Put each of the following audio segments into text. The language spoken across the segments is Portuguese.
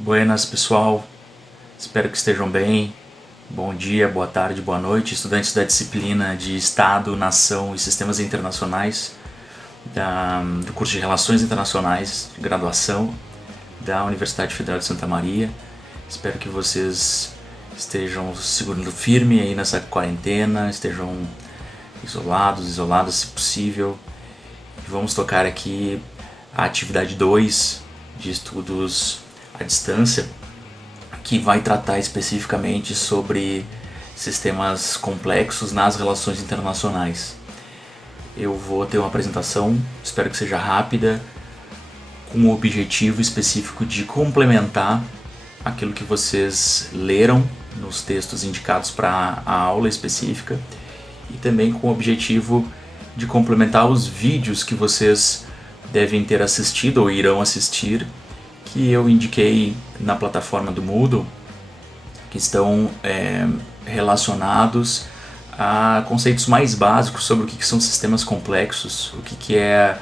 Buenas, pessoal. Espero que estejam bem. Bom dia, boa tarde, boa noite, estudantes da disciplina de Estado, Nação e Sistemas Internacionais do curso de Relações Internacionais de graduação da Universidade Federal de Santa Maria. Espero que vocês estejam segurando firme aí nessa quarentena, estejam isoladas se possível. Vamos tocar aqui a atividade 2 de estudos à distância, que vai tratar especificamente sobre sistemas complexos nas relações internacionais. Eu vou ter uma apresentação, espero que seja rápida, com o objetivo específico de complementar aquilo que vocês leram nos textos indicados para a aula específica e também com o objetivo de complementar os vídeos que vocês devem ter assistido ou irão assistir, que eu indiquei na plataforma do Moodle, que estão relacionados a conceitos mais básicos sobre o que são sistemas complexos, o que é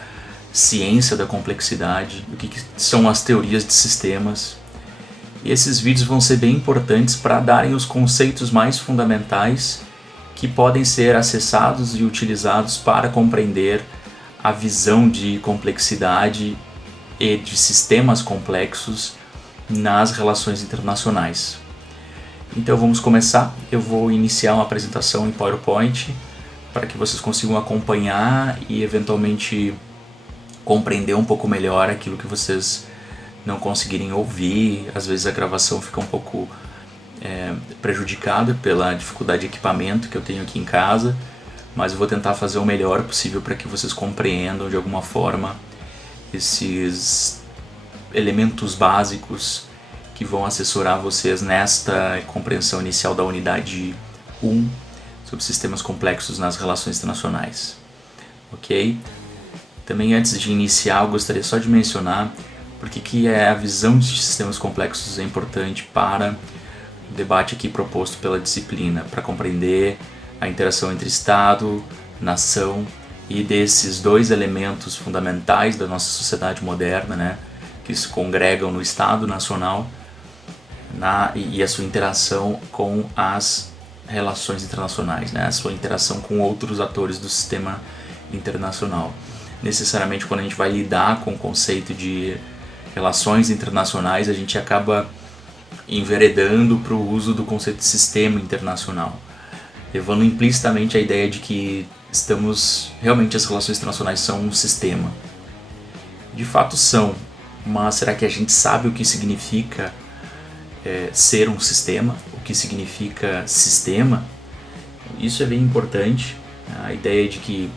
ciência da complexidade, o que são as teorias de sistemas. E esses vídeos vão ser bem importantes para darem os conceitos mais fundamentais que podem ser acessados e utilizados para compreender a visão de complexidade e de sistemas complexos nas relações internacionais. Então vamos começar. Eu vou iniciar uma apresentação em PowerPoint para que vocês consigam acompanhar e eventualmente compreender um pouco melhor aquilo que vocês não conseguirem ouvir. Às vezes a gravação fica um pouco prejudicada pela dificuldade de equipamento que eu tenho aqui em casa, mas eu vou tentar fazer o melhor possível para que vocês compreendam de alguma forma esses elementos básicos que vão assessorar vocês nesta compreensão inicial da unidade 1 sobre sistemas complexos nas relações internacionais. Ok? Também antes de iniciar, eu gostaria só de mencionar porque que a visão de sistemas complexos é importante para o debate aqui proposto pela disciplina, para compreender a interação entre Estado, nação e desses dois elementos fundamentais da nossa sociedade moderna, né, que se congregam no Estado Nacional e a sua interação com as relações internacionais, né, a sua interação com outros atores do sistema internacional. Necessariamente, quando a gente vai lidar com o conceito de relações internacionais, a gente acaba enveredando para o uso do conceito de sistema internacional, levando implicitamente a ideia de que realmente as relações internacionais são um sistema. De fato são, mas será que a gente sabe o que significa ser um sistema? O que significa sistema? Isso é bem importante. A ideia de que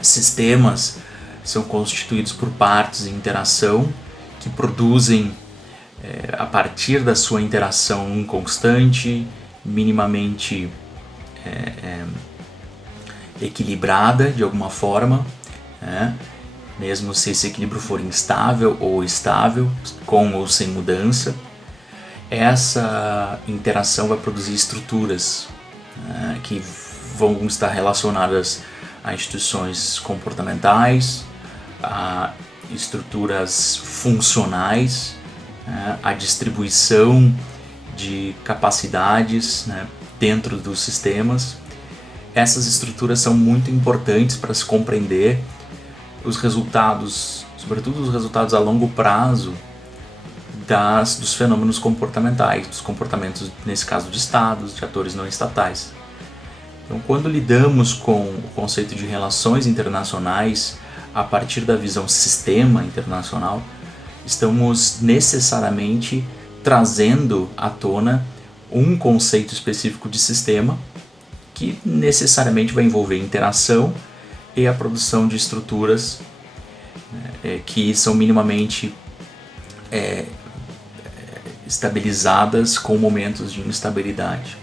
sistemas são constituídos por partes em interação que produzem, a partir da sua interação constante, minimamente equilibrada de alguma forma, né? Mesmo se esse equilíbrio for instável ou estável, com ou sem mudança, essa interação vai produzir estruturas, né, que vão estar relacionadas a instituições comportamentais, a estruturas funcionais, né, a distribuição de capacidades, né, dentro dos sistemas. Essas estruturas são muito importantes para se compreender os resultados, sobretudo os resultados a longo prazo dos fenômenos comportamentais, dos comportamentos, nesse caso, de estados, de atores não estatais. Então, quando lidamos com o conceito de relações internacionais a partir da visão sistema internacional, estamos necessariamente trazendo à tona um conceito específico de sistema que necessariamente vai envolver interação e a produção de estruturas que são minimamente estabilizadas com momentos de instabilidade.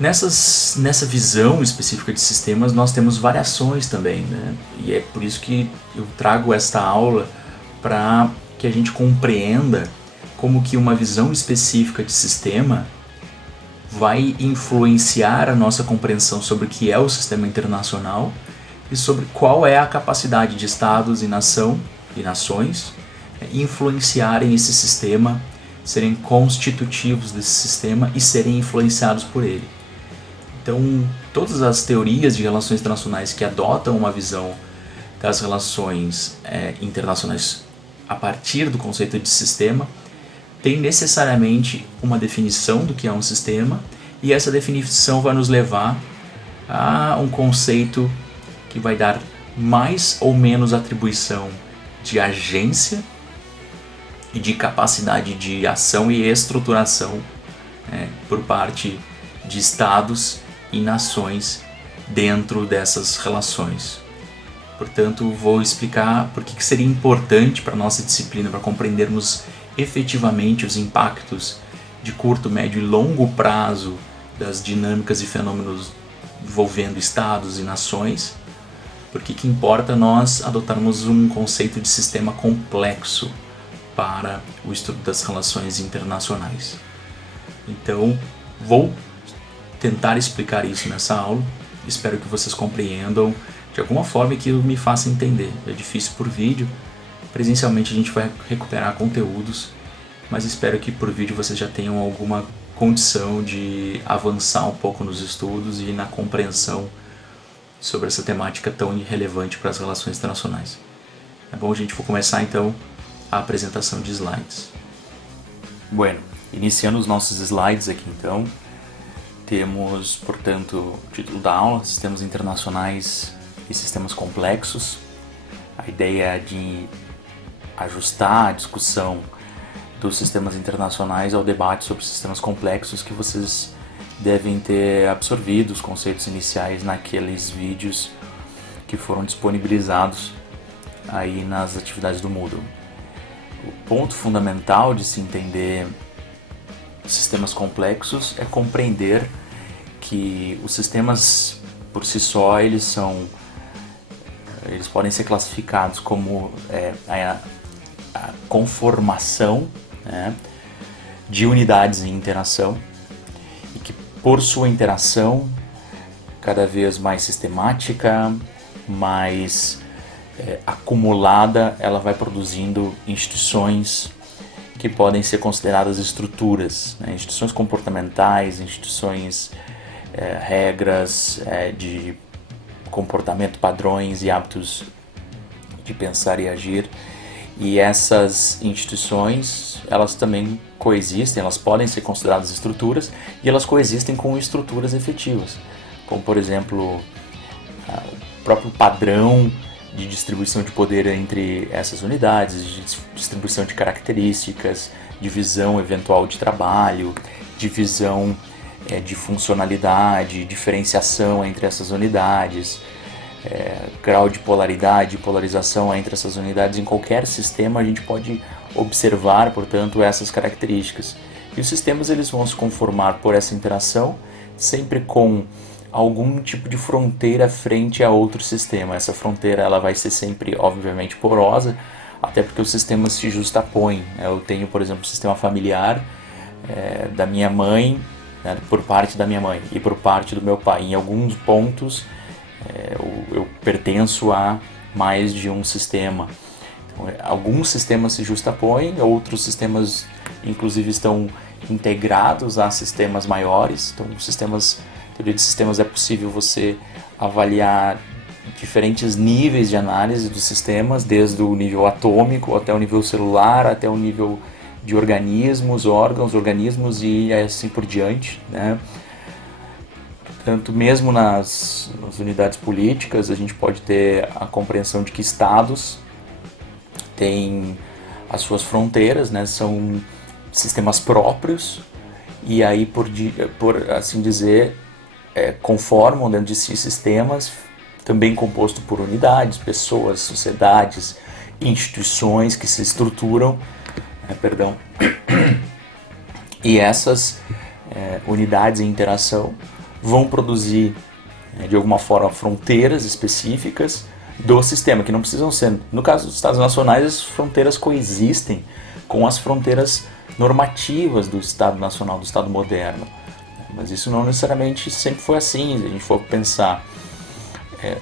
Nessa visão específica de sistemas, nós temos variações também, né? E é por isso que eu trago esta aula para que a gente compreenda como que uma visão específica de sistema vai influenciar a nossa compreensão sobre o que é o sistema internacional e sobre qual é a capacidade de estados e nações influenciarem esse sistema, serem constitutivos desse sistema e serem influenciados por ele. Então, todas as teorias de relações internacionais que adotam uma visão das relações internacionais a partir do conceito de sistema têm necessariamente uma definição do que é um sistema, e essa definição vai nos levar a um conceito que vai dar mais ou menos atribuição de agência e de capacidade de ação e estruturação por parte de estados e nações dentro dessas relações. Portanto, vou explicar por que seria importante para a nossa disciplina, para compreendermos efetivamente os impactos de curto, médio e longo prazo das dinâmicas e fenômenos envolvendo estados e nações, por que importa nós adotarmos um conceito de sistema complexo para o estudo das relações internacionais. Então, vou tentar explicar isso nessa aula, espero que vocês compreendam de alguma forma que me faça entender. É difícil por vídeo, presencialmente a gente vai recuperar conteúdos, mas espero que por vídeo vocês já tenham alguma condição de avançar um pouco nos estudos e na compreensão sobre essa temática tão relevante para as relações internacionais. É bom, gente, vou começar então a apresentação de slides. Bueno, iniciando os nossos slides aqui então, temos, portanto, o título da aula, Sistemas Internacionais e Sistemas Complexos. A ideia é de ajustar a discussão dos sistemas internacionais ao debate sobre sistemas complexos que vocês devem ter absorvido os conceitos iniciais naqueles vídeos que foram disponibilizados aí nas atividades do Moodle. O ponto fundamental de se entender sistemas complexos é compreender que os sistemas por si só eles podem ser classificados como a conformação, né, de unidades em interação, e que por sua interação cada vez mais sistemática, mais acumulada, ela vai produzindo instituições que podem ser consideradas estruturas, né? Instituições comportamentais, instituições, regras de comportamento, padrões e hábitos de pensar e agir. E essas instituições, elas também coexistem, elas podem ser consideradas estruturas e elas coexistem com estruturas efetivas, como por exemplo o próprio padrão de distribuição de poder entre essas unidades, de distribuição de características, divisão eventual de trabalho, divisão de funcionalidade, diferenciação entre essas unidades, grau de polaridade e polarização entre essas unidades. Em qualquer sistema a gente pode observar, portanto, essas características. E os sistemas eles vão se conformar por essa interação, sempre com algum tipo de fronteira frente a outro sistema. Essa fronteira ela vai ser sempre, obviamente, porosa, até porque os sistemas se justapõem. Eu tenho, por exemplo, o sistema familiar da minha mãe, né, por parte da minha mãe e por parte do meu pai. Em alguns pontos eu pertenço a mais de um sistema. Então, alguns sistemas se justapõem, outros sistemas inclusive estão integrados a sistemas maiores. Então, teoria de sistemas é possível você avaliar diferentes níveis de análise dos sistemas, desde o nível atômico até o nível celular, até o nível de organismos, órgãos, organismos e assim por diante, né? Portanto, mesmo nas unidades políticas, a gente pode ter a compreensão de que estados têm as suas fronteiras, né? São sistemas próprios e aí, por assim dizer, conformam dentro de si sistemas também composto por unidades, pessoas, sociedades, instituições que se estruturam, e essas unidades em interação vão produzir de alguma forma fronteiras específicas do sistema, que não precisam ser, no caso dos Estados nacionais, as fronteiras coexistem com as fronteiras normativas do Estado nacional, do Estado moderno. Mas isso não necessariamente sempre foi assim. Se a gente for pensar,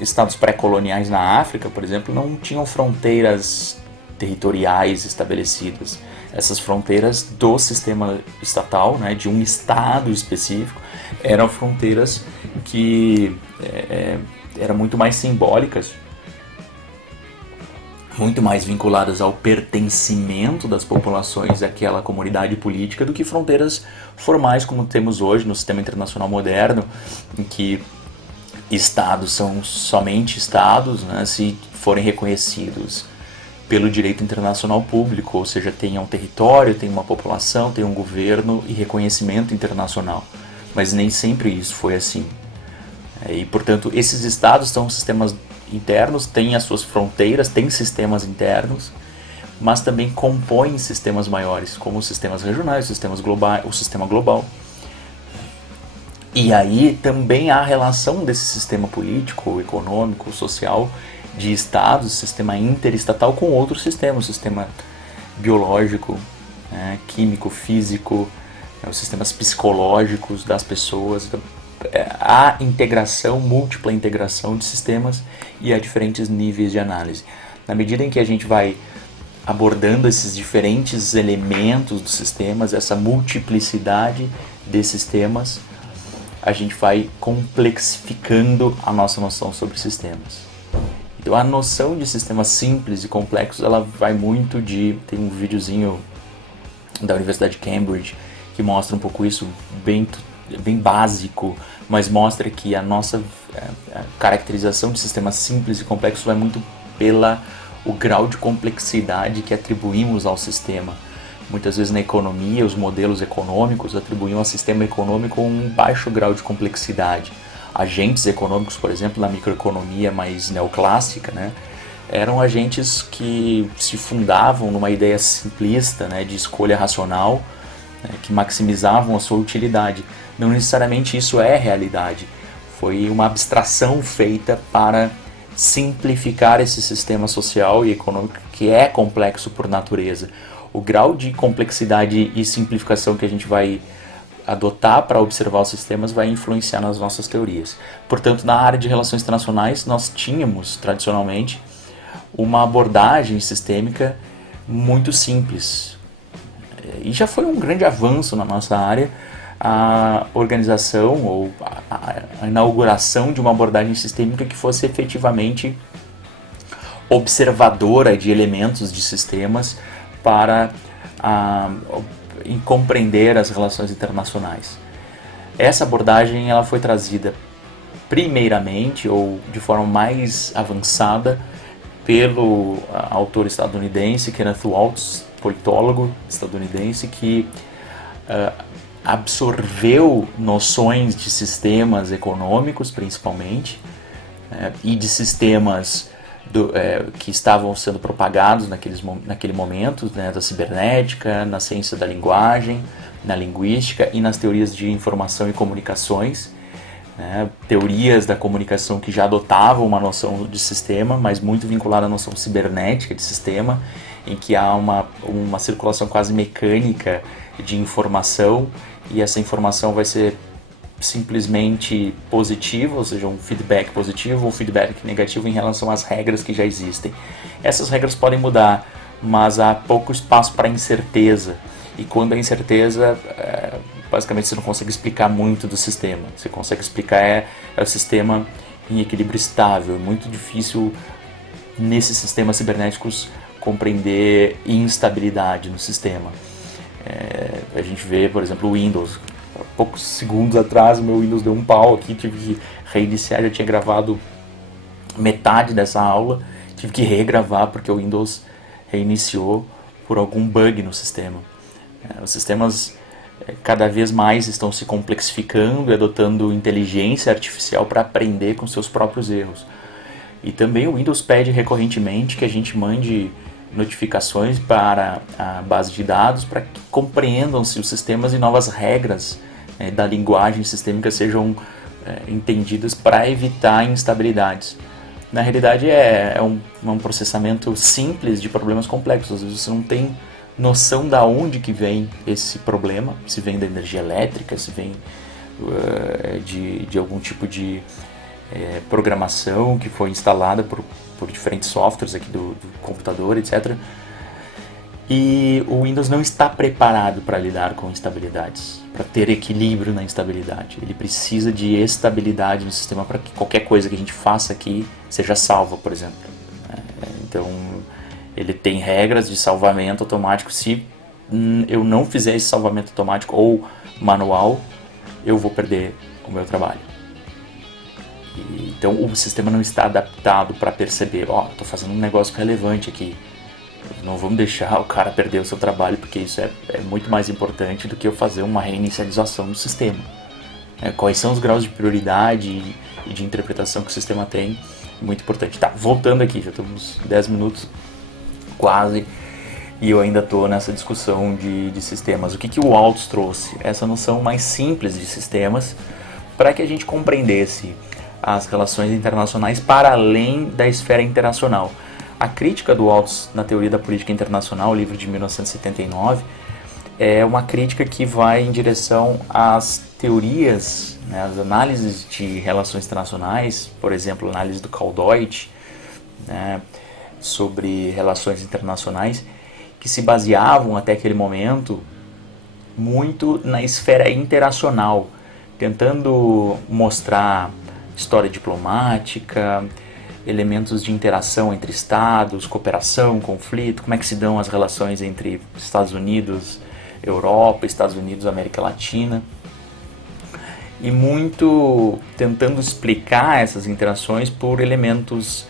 estados pré-coloniais na África, por exemplo, não tinham fronteiras territoriais estabelecidas. Essas fronteiras do sistema estatal, né, de um estado específico, eram fronteiras que eram muito mais simbólicas, muito mais vinculadas ao pertencimento das populações àquela comunidade política do que fronteiras formais como temos hoje no sistema internacional moderno, em que estados são somente estados, né, se forem reconhecidos pelo direito internacional público, ou seja, tem um território, tem uma população, tem um governo e reconhecimento internacional. Mas nem sempre isso foi assim. E, portanto, esses estados são sistemas internos, têm as suas fronteiras, têm sistemas internos, mas também compõem sistemas maiores, como os sistemas regionais, os sistemas globais, o sistema global. E aí também há a relação desse sistema político, econômico, social, de estados, sistema interestatal com outros sistemas, o sistema biológico, né, químico, físico, os sistemas psicológicos das pessoas. Então, há integração, múltipla integração de sistemas e há diferentes níveis de análise. Na medida em que a gente vai abordando esses diferentes elementos dos sistemas, essa multiplicidade desses sistemas, a gente vai complexificando a nossa noção sobre sistemas. Então a noção de sistemas simples e complexos, ela vai muito de... Tem um videozinho da Universidade de Cambridge que mostra um pouco isso, bem básico, mas mostra que a nossa caracterização de sistemas simples e complexos vai muito o grau de complexidade que atribuímos ao sistema. Muitas vezes na economia, os modelos econômicos atribuíam ao sistema econômico um baixo grau de complexidade. Agentes econômicos, por exemplo, na microeconomia mais neoclássica, né, eram agentes que se fundavam numa ideia simplista, né, de escolha racional, né, que maximizavam a sua utilidade. Não necessariamente isso é realidade. Foi uma abstração feita para simplificar esse sistema social e econômico que é complexo por natureza. O grau de complexidade e simplificação que a gente vai adotar para observar os sistemas vai influenciar nas nossas teorias. Portanto, na área de relações internacionais, nós tínhamos, tradicionalmente, uma abordagem sistêmica muito simples. E já foi um grande avanço na nossa área a organização ou a inauguração de uma abordagem sistêmica que fosse efetivamente observadora de elementos de sistemas para em compreender as relações internacionais. Essa abordagem ela foi trazida primeiramente ou de forma mais avançada pelo autor estadunidense Kenneth Waltz, politólogo estadunidense, que absorveu noções de sistemas econômicos principalmente e de sistemas que estavam sendo propagados naquele momento, né, da cibernética, na ciência da linguagem, na linguística e nas teorias de informação e comunicações, né, teorias da comunicação que já adotavam uma noção de sistema, mas muito vinculada à noção cibernética de sistema, em que há uma circulação quase mecânica de informação e essa informação vai ser simplesmente positivo, ou seja, um feedback positivo ou feedback negativo em relação às regras que já existem. Essas regras podem mudar, mas há pouco espaço para incerteza. E quando a incerteza, basicamente você não consegue explicar muito do sistema. Você consegue explicar é o sistema em equilíbrio estável. É muito difícil nesses sistemas cibernéticos compreender instabilidade no sistema. A gente vê, por exemplo, o Windows. Há poucos segundos atrás o meu Windows deu um pau aqui, tive que reiniciar, já tinha gravado metade dessa aula, tive que regravar porque o Windows reiniciou por algum bug no sistema. Os sistemas cada vez mais estão se complexificando e adotando inteligência artificial para aprender com seus próprios erros. E também o Windows pede recorrentemente que a gente mande notificações para a base de dados para que compreendam-se os sistemas e novas regras da linguagem sistêmica sejam entendidas para evitar instabilidades. Na realidade é um processamento simples de problemas complexos. Às vezes você não tem noção da onde que vem esse problema, se vem da energia elétrica, se vem de algum tipo de programação que foi instalada por diferentes softwares aqui do computador, etc. E o Windows não está preparado para lidar com instabilidades, para ter equilíbrio na instabilidade. Ele precisa de estabilidade no sistema para que qualquer coisa que a gente faça aqui seja salva, por exemplo. Então, ele tem regras de salvamento automático. Se eu não fizer esse salvamento automático ou manual, eu vou perder o meu trabalho. Então, o sistema não está adaptado para perceber, estou fazendo um negócio relevante aqui. Não vamos deixar o cara perder o seu trabalho, porque isso é muito mais importante do que eu fazer uma reinicialização do sistema. Quais são os graus de prioridade e de interpretação que o sistema tem, muito importante. Tá, voltando aqui, já estamos 10 minutos quase, e eu ainda estou nessa discussão de sistemas. O que o Waltz trouxe? Essa noção mais simples de sistemas, para que a gente compreendesse as relações internacionais para além da esfera internacional. A crítica do Waltz na teoria da política internacional, o livro de 1979, é uma crítica que vai em direção às teorias, né, às análises de relações internacionais, por exemplo, a análise do Karl Deutsch, né, sobre relações internacionais, que se baseavam até aquele momento muito na esfera interacional, tentando mostrar história diplomática, elementos de interação entre estados, cooperação, conflito, como é que se dão as relações entre Estados Unidos, Europa, Estados Unidos, América Latina. E muito tentando explicar essas interações por elementos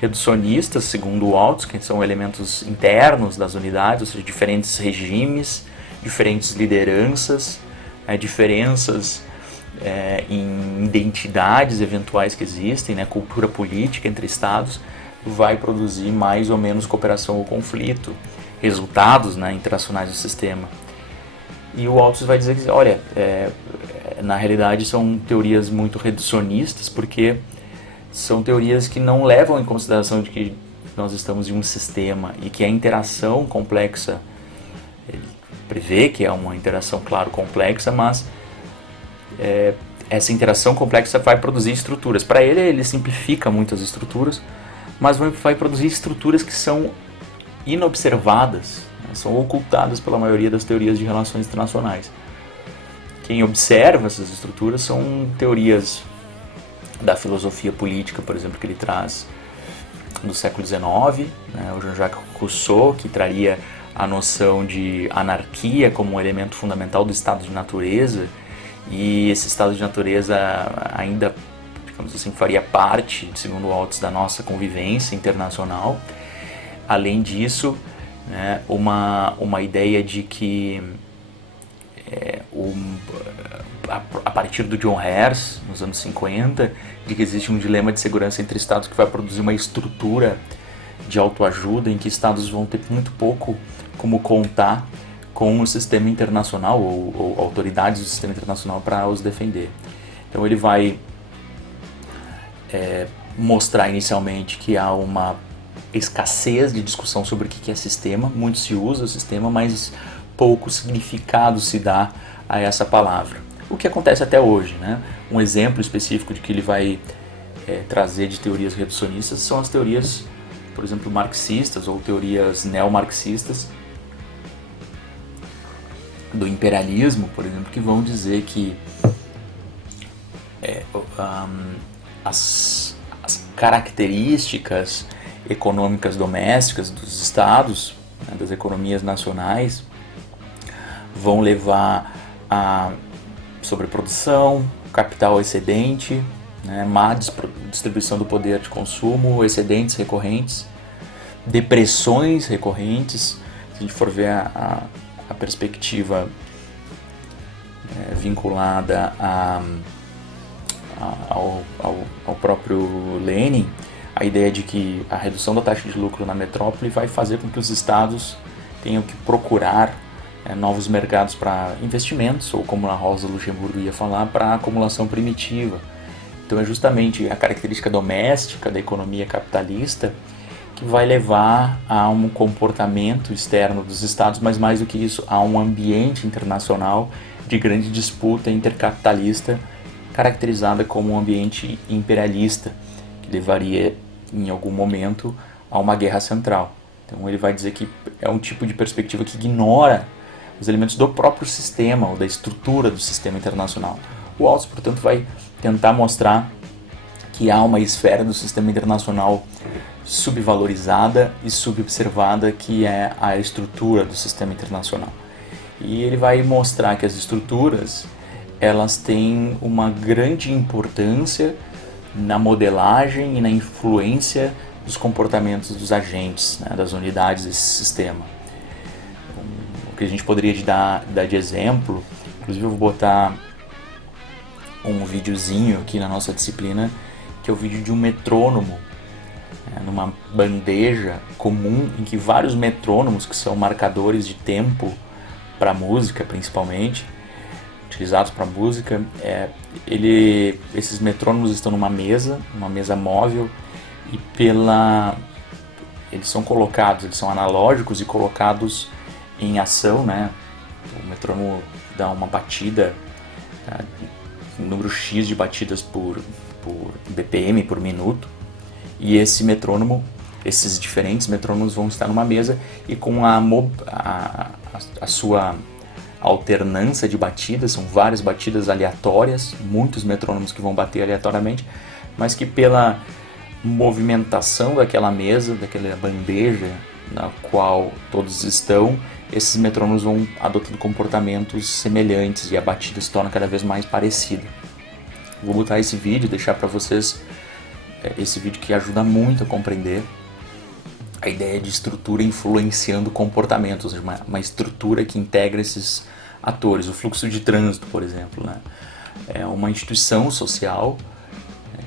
reducionistas, segundo Waltz, que são elementos internos das unidades, ou seja, diferentes regimes, diferentes lideranças, diferenças em identidades eventuais que existem, né, cultura política entre estados, vai produzir mais ou menos cooperação ou conflito, resultados, né, interacionais do sistema. E o Waltz vai dizer que, olha, na realidade são teorias muito reducionistas, porque são teorias que não levam em consideração de que nós estamos em um sistema e que a interação complexa, ele prevê que é uma interação, claro, complexa, mas essa interação complexa vai produzir estruturas. Para ele simplifica muitas estruturas, mas vai produzir estruturas que são inobservadas, né, são ocultadas pela maioria das teorias de relações internacionais. Quem observa essas estruturas são teorias da filosofia política, por exemplo, que ele traz do século XIX, né, o Jean-Jacques Rousseau, que traria a noção de anarquia como um elemento fundamental do estado de natureza, e esse estado de natureza ainda, digamos assim, faria parte, segundo Waltz, da nossa convivência internacional. Além disso, né, uma ideia de que a partir do John Hears, nos anos 50, de que existe um dilema de segurança entre estados que vai produzir uma estrutura de autoajuda em que estados vão ter muito pouco como contar com o sistema internacional ou autoridades do sistema internacional para os defender. Então ele vai mostrar inicialmente que há uma escassez de discussão sobre o que é sistema, muito se usa o sistema, mas pouco significado se dá a essa palavra. O que acontece até hoje, né? Um exemplo específico de que ele vai trazer de teorias reducionistas são as teorias, por exemplo, marxistas ou teorias neomarxistas do imperialismo, por exemplo, que vão dizer que as características econômicas domésticas dos estados, né, das economias nacionais, vão levar a sobreprodução, capital excedente, né, má distribuição do poder de consumo, excedentes recorrentes, depressões recorrentes. Se a gente for ver a perspectiva vinculada ao próprio Lenin, a ideia de que a redução da taxa de lucro na metrópole vai fazer com que os estados tenham que procurar novos mercados para investimentos, ou como a Rosa Luxemburgo ia falar, para acumulação primitiva. Então é justamente a característica doméstica da economia capitalista que vai levar a um comportamento externo dos estados, mas mais do que isso, a um ambiente internacional de grande disputa intercapitalista, caracterizada como um ambiente imperialista, que levaria em algum momento a uma guerra central. Então ele vai dizer que é um tipo de perspectiva que ignora os elementos do próprio sistema ou da estrutura do sistema internacional. O Waltz, portanto, vai tentar mostrar que há uma esfera do sistema internacional subvalorizada e subobservada, que é a estrutura do sistema internacional. E ele vai mostrar que as estruturas, elas têm uma grande importância na modelagem e na influência dos comportamentos dos agentes, né, das unidades desse sistema. O que a gente poderia dar de exemplo, inclusive eu vou botar um videozinho aqui na nossa disciplina, que é o vídeo de um metrônomo, numa bandeja comum em que vários metrônomos, que são marcadores de tempo para música principalmente, utilizados para música, esses metrônomos estão numa mesa móvel, e eles são analógicos e colocados em ação, né? O metrônomo dá uma batida, um número X de batidas por BPM por minuto, e esses diferentes metrônomos vão estar numa mesa e com a sua alternância de batidas, são várias batidas aleatórias, muitos metrônomos que vão bater aleatoriamente, mas que pela movimentação daquela mesa, daquela bandeja na qual todos estão, esses metrônomos vão adotando comportamentos semelhantes e a batida se torna cada vez mais parecida. Vou botar esse vídeo, deixar para vocês esse vídeo, que ajuda muito a compreender a ideia de estrutura influenciando comportamentos, uma estrutura que integra esses atores. O fluxo de trânsito, por exemplo, né? É uma instituição social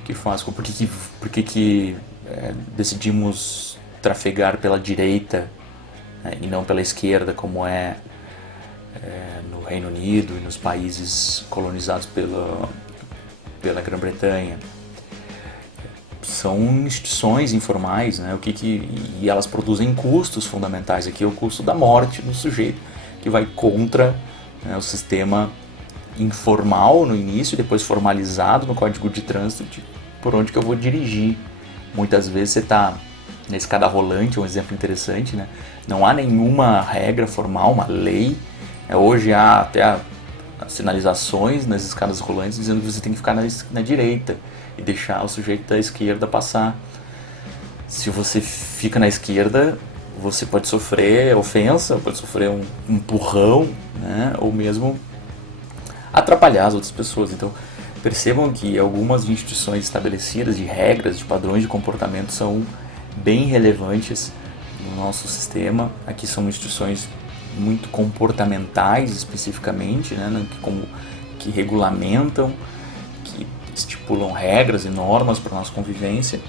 que faz com... Por que decidimos trafegar pela direita, né, e não pela esquerda, como no Reino Unido e nos países colonizados pela Grã-Bretanha? São instituições informais, né? E elas produzem custos fundamentais. Aqui é o custo da morte do sujeito, que vai contra, né, o sistema informal no início, depois formalizado no código de trânsito, por onde que eu vou dirigir. Muitas vezes você está na escada rolante, um exemplo interessante, né? Não há nenhuma regra formal, uma lei. Hoje há até sinalizações nas escadas rolantes dizendo que você tem que ficar na direita e deixar o sujeito da esquerda passar. Se você fica na esquerda, você pode sofrer ofensa, pode sofrer um empurrão, né? Ou mesmo atrapalhar as outras pessoas. Então, percebam que algumas instituições estabelecidas de regras, de padrões de comportamento são bem relevantes no nosso sistema. Aqui são instituições muito comportamentais especificamente, né? Que regulamentam, que estipulam regras e normas para a nossa convivência,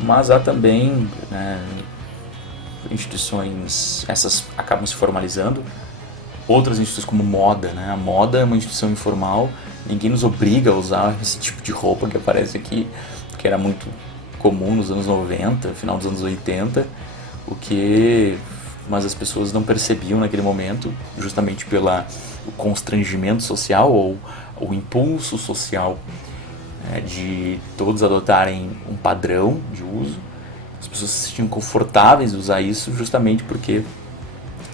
mas há também, né, instituições, essas acabam se formalizando, outras instituições como moda, né? A moda é uma instituição informal, ninguém nos obriga a usar esse tipo de roupa que aparece aqui, que era muito comum nos anos 90, final dos anos 80, mas as pessoas não percebiam naquele momento, justamente pelo constrangimento social ou o impulso social, né, de todos adotarem um padrão de uso. As pessoas se sentiam confortáveis de usar isso justamente porque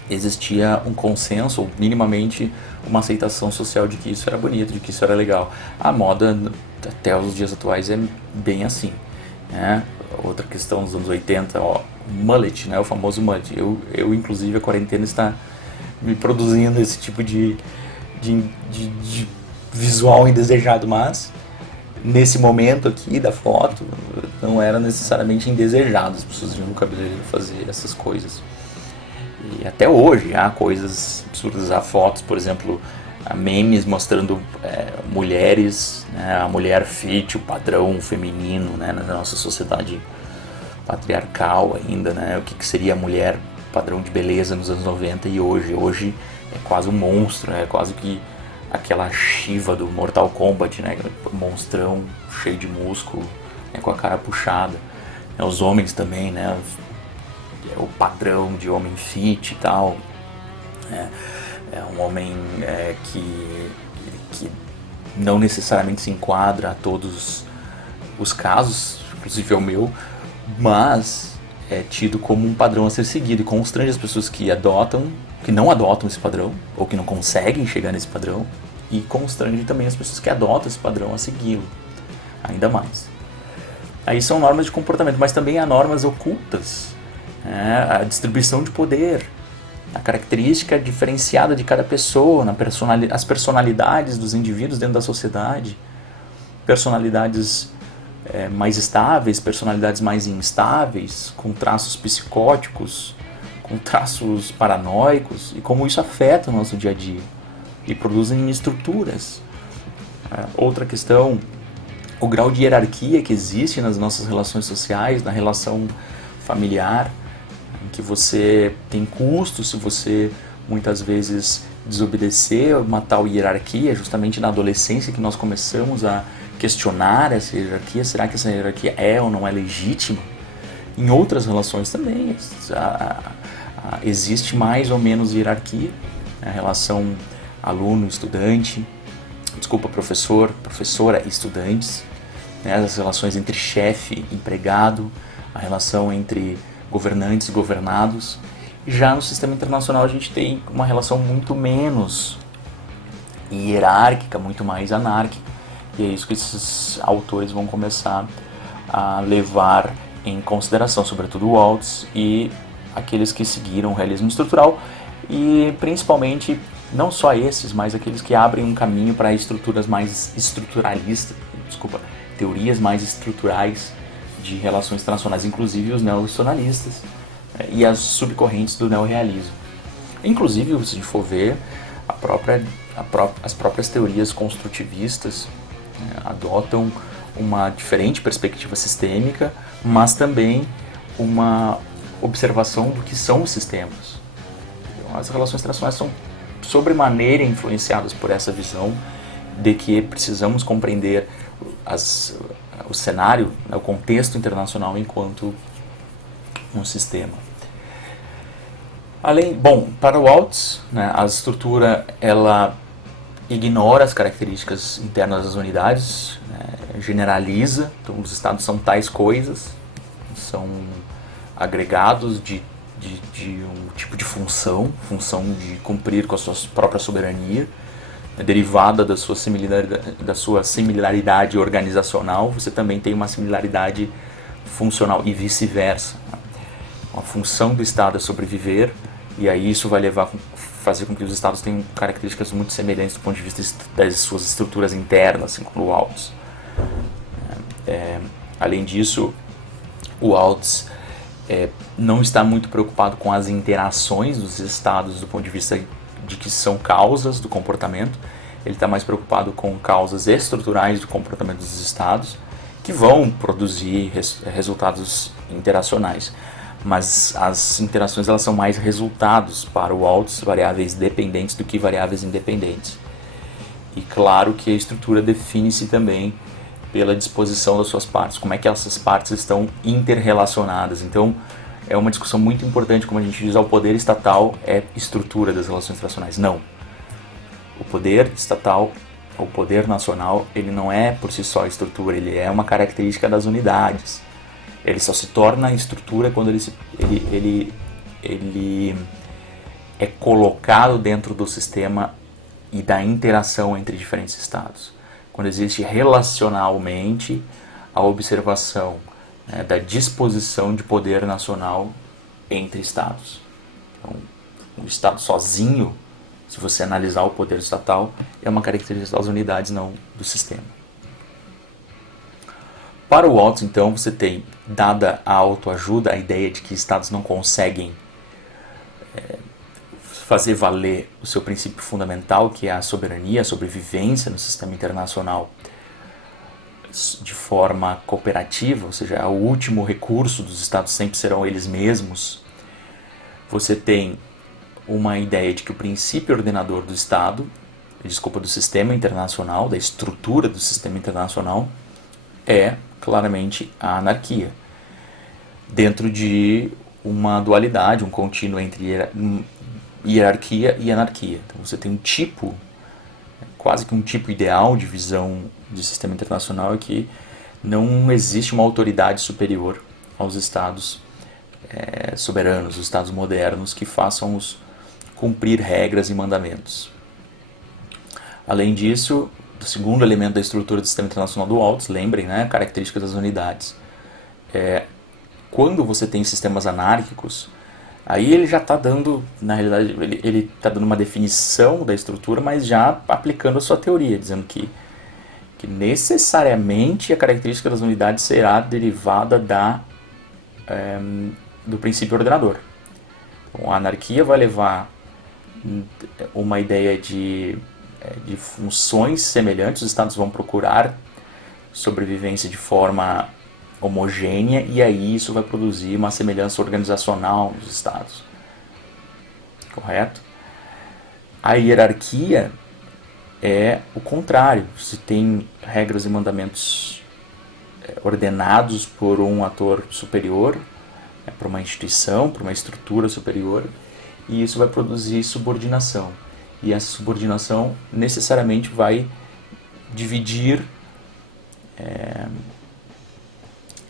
existia um consenso, ou minimamente uma aceitação social de que isso era bonito, de que isso era legal. A moda, até os dias atuais, é bem assim, né? Outra questão dos anos 80, mullet, né? O famoso mullet. Eu inclusive, a quarentena está me produzindo esse tipo de visual indesejado, mas nesse momento aqui da foto não era necessariamente indesejado. As pessoas iam no cabeleireiro fazer essas coisas. E até hoje há coisas absurdas, há fotos, por exemplo, há memes mostrando mulheres, né, a mulher fit, o padrão feminino, né, na nossa sociedade patriarcal ainda, né, o que seria a mulher padrão de beleza nos anos 90 e hoje é quase um monstro, é quase que aquela Shiva do Mortal Kombat, né, monstrão cheio de músculo, né, com a cara puxada. Os homens também, né, o padrão de homem fit e tal, é um homem que não necessariamente se enquadra a todos os casos, inclusive é o meu, mas é tido como um padrão a ser seguido e constrange as pessoas que não adotam esse padrão, ou que não conseguem chegar nesse padrão, e constrange também as pessoas que adotam esse padrão a segui-lo, ainda mais. Aí são normas de comportamento, mas também há normas ocultas, a distribuição de poder, a característica diferenciada de cada pessoa, as personalidades dos indivíduos dentro da sociedade, personalidades mais estáveis, personalidades mais instáveis, com traços psicóticos, com traços paranoicos, e como isso afeta o nosso dia a dia e produzem estruturas. Outra questão, o grau de hierarquia que existe nas nossas relações sociais, na relação familiar, em que você tem custos se você muitas vezes desobedecer uma tal hierarquia, justamente na adolescência que nós começamos a questionar essa hierarquia, será que essa hierarquia é ou não é legítima? Em outras relações também existe mais ou menos hierarquia, a relação aluno-estudante, professor, professora e estudantes, as relações entre chefe e empregado, a relação entre governantes e governados. Já no sistema internacional a gente tem uma relação muito menos hierárquica, muito mais anárquica, e é isso que esses autores vão começar a levar em consideração, sobretudo o Waltz e aqueles que seguiram o realismo estrutural, e principalmente não só esses, mas aqueles que abrem um caminho para estruturas mais estruturalistas, teorias mais estruturais de relações internacionais, inclusive os neorracionalistas e as subcorrentes do neorrealismo. Inclusive, se a gente for ver, as próprias teorias construtivistas adotam uma diferente perspectiva sistêmica, mas também uma observação do que são os sistemas. Então, as relações internacionais são sobremaneira influenciadas por essa visão de que precisamos compreender o cenário, o contexto internacional enquanto um sistema. Para o Waltz, a estrutura ela ignora as características internas das unidades, generaliza, então os estados são tais coisas, são agregados de um tipo de função de cumprir com a sua própria soberania, derivada da sua similaridade organizacional. Você também tem uma similaridade funcional e vice-versa. A função do Estado é sobreviver, e aí isso vai fazer com que os Estados tenham características muito semelhantes do ponto de vista das suas estruturas internas, assim como o Waltz. Além disso, o Waltz não está muito preocupado com as interações dos Estados do ponto de vista de que são causas do comportamento. Ele está mais preocupado com causas estruturais do comportamento dos Estados, que vão produzir resultados interacionais. Mas as interações elas são mais resultados para o Waltz, variáveis dependentes do que variáveis independentes. E claro que a estrutura define-se também pela disposição das suas partes, como é que essas partes estão interrelacionadas. Então, é uma discussão muito importante, como a gente diz, o poder estatal é estrutura das relações internacionais. Não. O poder estatal, o poder nacional, ele não é por si só estrutura, ele é uma característica das unidades. Ele só se torna estrutura quando ele é colocado dentro do sistema e da interação entre diferentes estados. Quando existe relacionalmente a observação da disposição de poder nacional entre estados. Então, o estado sozinho, se você analisar o poder estatal, é uma característica das unidades, não do sistema. Para o Waltz, então, você tem, dada a autoajuda, a ideia de que estados não conseguem fazer valer o seu princípio fundamental, que é a soberania, a sobrevivência no sistema internacional de forma cooperativa, ou seja, o último recurso dos estados sempre serão eles mesmos. Você tem uma ideia de que o princípio ordenador do do sistema internacional, da estrutura do sistema internacional, é claramente a anarquia, dentro de uma dualidade, um contínuo entre hierarquia e anarquia. Então você tem quase que um tipo ideal de visão de sistema internacional, é que não existe uma autoridade superior aos estados soberanos, os estados modernos, que façam-os cumprir regras e mandamentos. Além disso, o segundo elemento da estrutura do sistema internacional do Waltz, lembrem, né, características das unidades. Quando você tem sistemas anárquicos, aí ele já está dando, na realidade, ele está dando uma definição da estrutura, mas já aplicando a sua teoria, dizendo que necessariamente a característica das unidades será derivada do princípio ordenador. Então, a anarquia vai levar uma ideia de funções semelhantes, os estados vão procurar sobrevivência de forma homogênea, e aí isso vai produzir uma semelhança organizacional dos estados. Correto? A hierarquia é o contrário. Se tem regras e mandamentos ordenados por um ator superior, por uma instituição, por uma estrutura superior, e isso vai produzir subordinação. E essa subordinação necessariamente vai dividir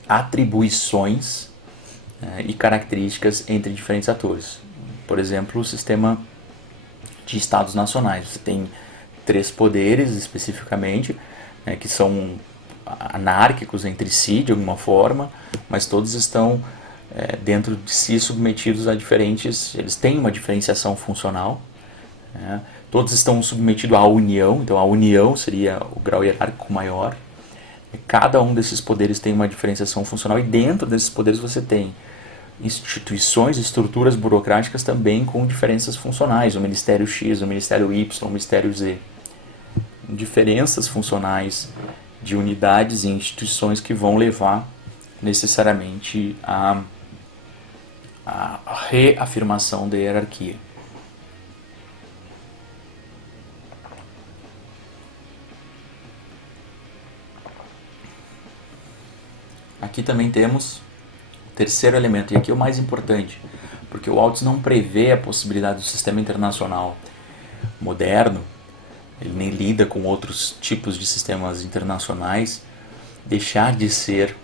atribuições e características entre diferentes atores. Por exemplo, o sistema de estados nacionais. Você tem 3 poderes especificamente, que são anárquicos entre si de alguma forma, mas todos estão dentro de si submetidos a diferentes, eles têm uma diferenciação funcional, todos estão submetidos à união, então a união seria o grau hierárquico maior. Cada um desses poderes tem uma diferenciação funcional, e dentro desses poderes você tem instituições, estruturas burocráticas também com diferenças funcionais, o Ministério X, o Ministério Y, o Ministério Z. Diferenças funcionais de unidades e instituições que vão levar necessariamente a reafirmação da hierarquia. Aqui também temos o terceiro elemento, e aqui é o mais importante, porque o Waltz não prevê a possibilidade do sistema internacional moderno, ele nem lida com outros tipos de sistemas internacionais, deixar de ser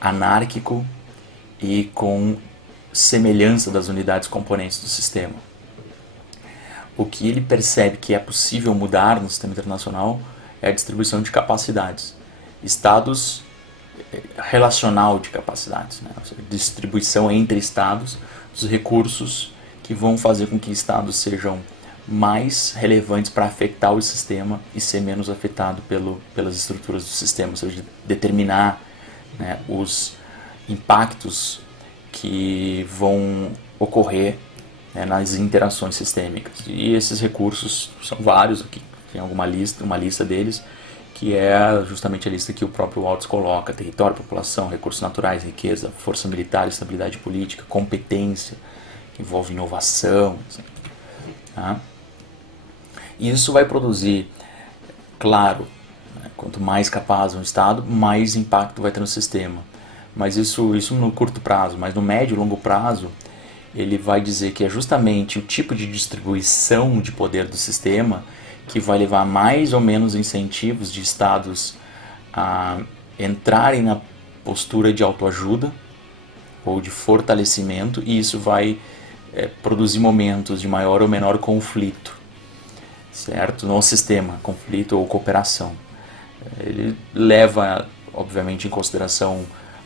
anárquico e com semelhança das unidades componentes do sistema. O que ele percebe que é possível mudar no sistema internacional é a distribuição de capacidades. Estados relacional de capacidades, né? Ou seja, distribuição entre estados dos recursos que vão fazer com que estados sejam mais relevantes para afetar o sistema e ser menos afetado pelas estruturas do sistema, ou seja, determinar, né, os impactos que vão ocorrer, né, nas interações sistêmicas. E esses recursos são vários, aqui tem uma lista deles, que é justamente a lista que o próprio Waltz coloca: território, população, recursos naturais, riqueza, força militar, estabilidade política, competência, que envolve inovação, tá? E isso vai produzir, claro, né, quanto mais capaz um Estado, mais impacto vai ter no sistema. Mas isso no curto prazo, mas no médio e longo prazo, ele vai dizer que é justamente o tipo de distribuição de poder do sistema que vai levar mais ou menos incentivos de estados a entrarem na postura de autoajuda ou de fortalecimento, e isso vai produzir momentos de maior ou menor conflito, certo? No sistema, conflito ou cooperação. Ele leva, obviamente, em consideração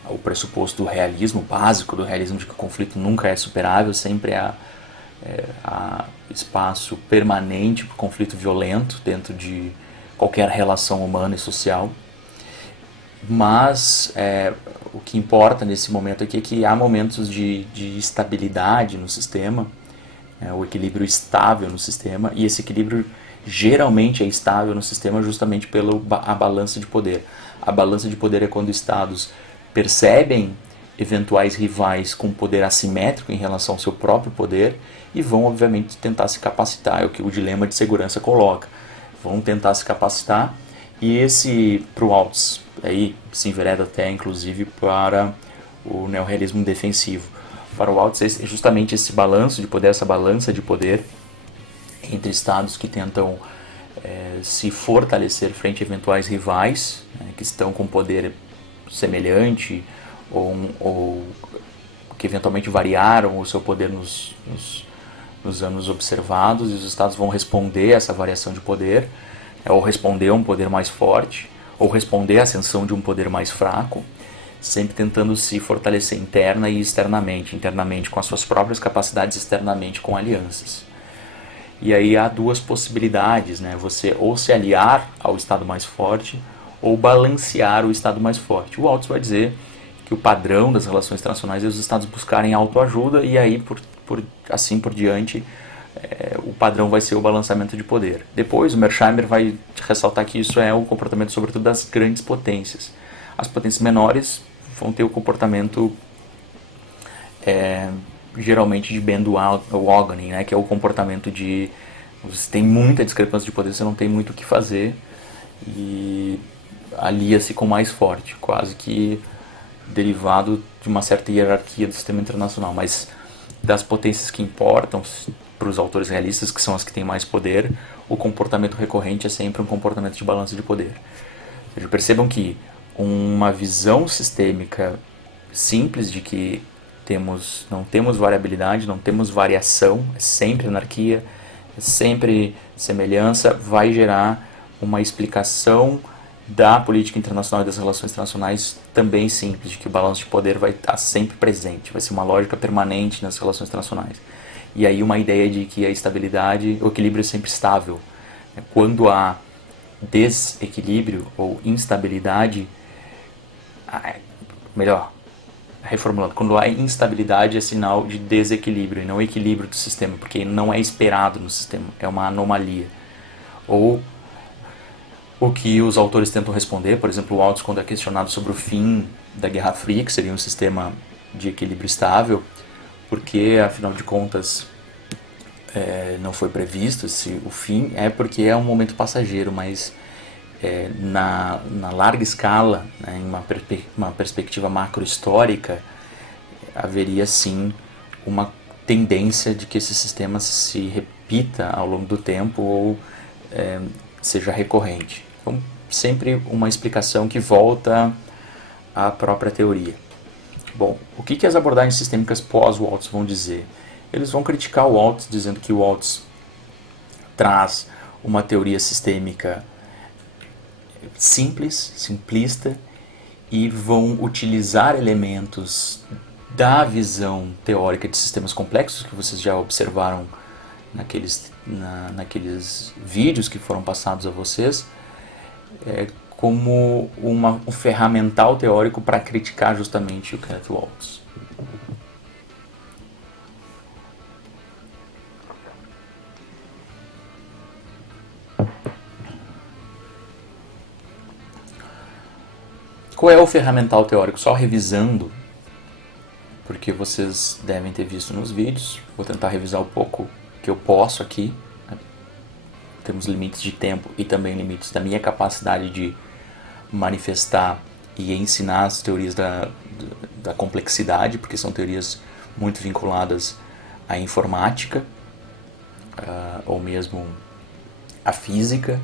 o pressuposto do realismo, básico do realismo, de que o conflito nunca é superável, sempre há espaço permanente para o conflito violento dentro de qualquer relação humana e social. Mas o que importa nesse momento aqui é que há momentos de estabilidade no sistema, o equilíbrio estável no sistema, e esse equilíbrio geralmente é estável no sistema justamente pela balança de poder. A balança de poder é quando estados percebem eventuais rivais com poder assimétrico em relação ao seu próprio poder e vão, obviamente, tentar se capacitar. É o que o dilema de segurança coloca. Vão tentar se capacitar, e esse, para o Waltz, aí se envereda até, inclusive, para o neorrealismo defensivo. Para o Waltz, é justamente esse balanço de poder, essa balança de poder entre estados que tentam se fortalecer frente a eventuais rivais, né, que estão com poder semelhante ou que eventualmente variaram o seu poder nos anos observados, e os estados vão responder a essa variação de poder, ou responder a um poder mais forte, ou responder à ascensão de um poder mais fraco, sempre tentando se fortalecer interna e externamente, internamente com as suas próprias capacidades, externamente com alianças. E aí há duas possibilidades, né? Você ou se aliar ao estado mais forte, ou balancear o estado mais forte. O Waltz vai dizer que o padrão das relações internacionais é os estados buscarem autoajuda, e aí assim por diante o padrão vai ser o balanceamento de poder. Depois o Mearsheimer vai ressaltar que isso é o comportamento sobretudo das grandes potências. As potências menores vão ter o comportamento geralmente de bandwagoning, né, que é o comportamento de você tem muita discrepância de poder, você não tem muito o que fazer e alia-se com o mais forte, quase que derivado de uma certa hierarquia do sistema internacional. Mas das potências que importam para os autores realistas, que são as que têm mais poder, o comportamento recorrente é sempre um comportamento de balanço de poder. Ou seja, percebam que uma visão sistêmica simples de que não temos variabilidade, não temos variação, é sempre anarquia, é sempre semelhança, vai gerar uma explicação da política internacional e das relações internacionais também simples, de que o balanço de poder vai estar sempre presente, vai ser uma lógica permanente nas relações internacionais. E aí uma ideia de que a estabilidade, o equilíbrio é sempre estável. Quando há desequilíbrio ou instabilidade, melhor, reformulando, quando há instabilidade é sinal de desequilíbrio e não equilíbrio do sistema, porque não é esperado no sistema, é uma anomalia. Ou o que os autores tentam responder, por exemplo, o Waltz, quando é questionado sobre o fim da Guerra Fria, que seria um sistema de equilíbrio estável, porque, afinal de contas, não foi previsto o fim, é porque é um momento passageiro, mas na larga escala, né, em uma perspectiva macro-histórica, haveria sim uma tendência de que esse sistema se repita ao longo do tempo ou seja recorrente. Então, sempre uma explicação que volta à própria teoria. Bom, o que as abordagens sistêmicas pós-Waltz vão dizer? Eles vão criticar o Waltz, dizendo que o Waltz traz uma teoria sistêmica simples, simplista, e vão utilizar elementos da visão teórica de sistemas complexos, que vocês já observaram naqueles vídeos que foram passados a vocês, como um ferramental teórico para criticar justamente o Kenneth Waltz. Qual é o ferramental teórico? Só revisando, porque vocês devem ter visto nos vídeos, vou tentar revisar um pouco que eu posso aqui. Temos limites de tempo e também limites da minha capacidade de manifestar e ensinar as teorias da complexidade, porque são teorias muito vinculadas à informática, ou mesmo à física,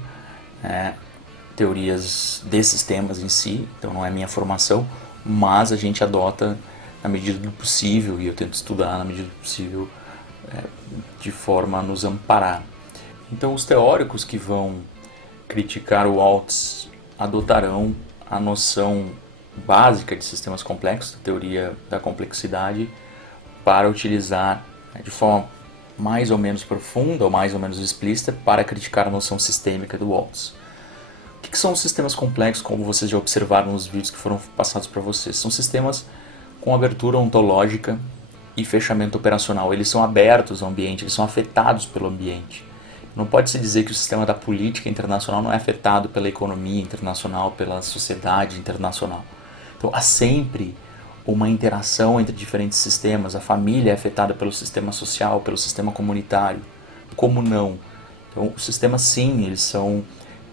teorias de sistemas em si, então não é minha formação, mas a gente adota na medida do possível, e eu tento estudar na medida do possível, de forma a nos amparar. Então os teóricos que vão criticar o Waltz adotarão a noção básica de sistemas complexos, a teoria da complexidade, para utilizar de forma mais ou menos profunda ou mais ou menos explícita para criticar a noção sistêmica do Waltz. O que são os sistemas complexos, como vocês já observaram nos vídeos que foram passados para vocês? São sistemas com abertura ontológica e fechamento operacional. Eles são abertos ao ambiente, eles são afetados pelo ambiente. Não pode se dizer que o sistema da política internacional não é afetado pela economia internacional, pela sociedade internacional. Então há sempre uma interação entre diferentes sistemas. A família é afetada pelo sistema social, pelo sistema comunitário. Como não? Então os sistemas sim, eles são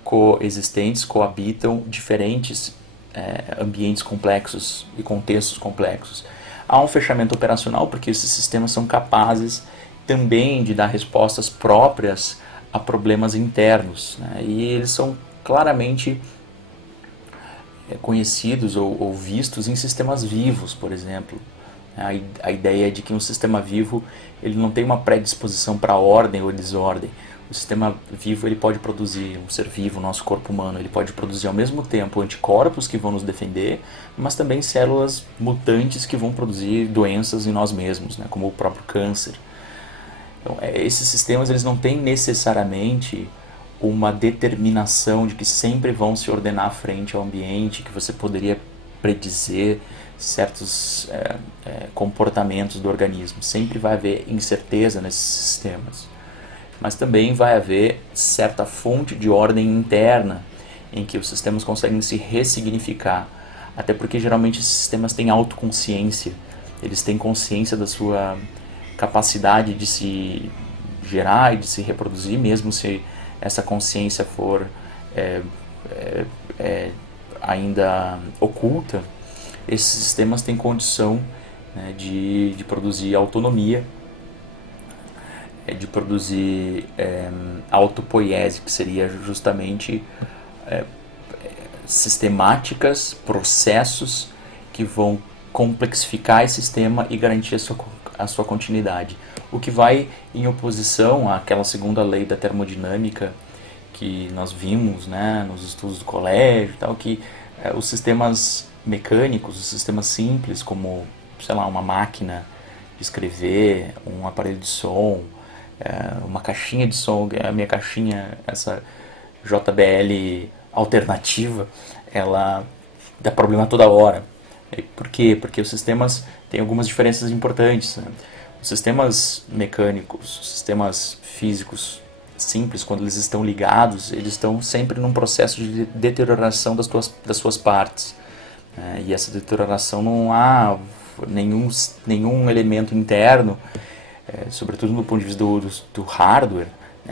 coexistentes, coabitam diferentes ambientes complexos e contextos complexos. Há um fechamento operacional porque esses sistemas são capazes também de dar respostas próprias a problemas internos, né? E eles são claramente conhecidos ou vistos em sistemas vivos, por exemplo, A ideia é de que um sistema vivo ele não tem uma predisposição para ordem ou desordem. O sistema vivo ele pode produzir, um ser vivo, o nosso corpo humano, ele pode produzir ao mesmo tempo anticorpos que vão nos defender, mas também células mutantes que vão produzir doenças em nós mesmos, né, como o próprio câncer. Então, esses sistemas eles não têm necessariamente uma determinação de que sempre vão se ordenar frente ao ambiente, que você poderia predizer certos comportamentos do organismo. Sempre vai haver incerteza nesses sistemas. Mas também vai haver certa fonte de ordem interna em que os sistemas conseguem se ressignificar. Até porque geralmente esses sistemas têm autoconsciência. Eles têm consciência da sua capacidade de se gerar e de se reproduzir, mesmo se essa consciência for ainda oculta. Esses sistemas têm condição, né, de produzir autonomia, de produzir autopoiese, que seria justamente sistemáticas, processos que vão complexificar esse sistema e garantir a sua continuidade. O que vai em oposição àquela segunda lei da termodinâmica que nós vimos, né, nos estudos do colégio, tal, que os sistemas mecânicos, os sistemas simples, como, sei lá, uma máquina de escrever, um aparelho de som, uma caixinha de som, a minha caixinha, essa JBL alternativa, ela dá problema toda hora. Por quê? Porque os sistemas têm algumas diferenças importantes, né? Os sistemas mecânicos, os sistemas físicos simples, quando eles estão ligados, eles estão sempre num processo de deterioração das suas partes. E essa deterioração não há nenhum elemento interno, sobretudo do ponto de vista do hardware,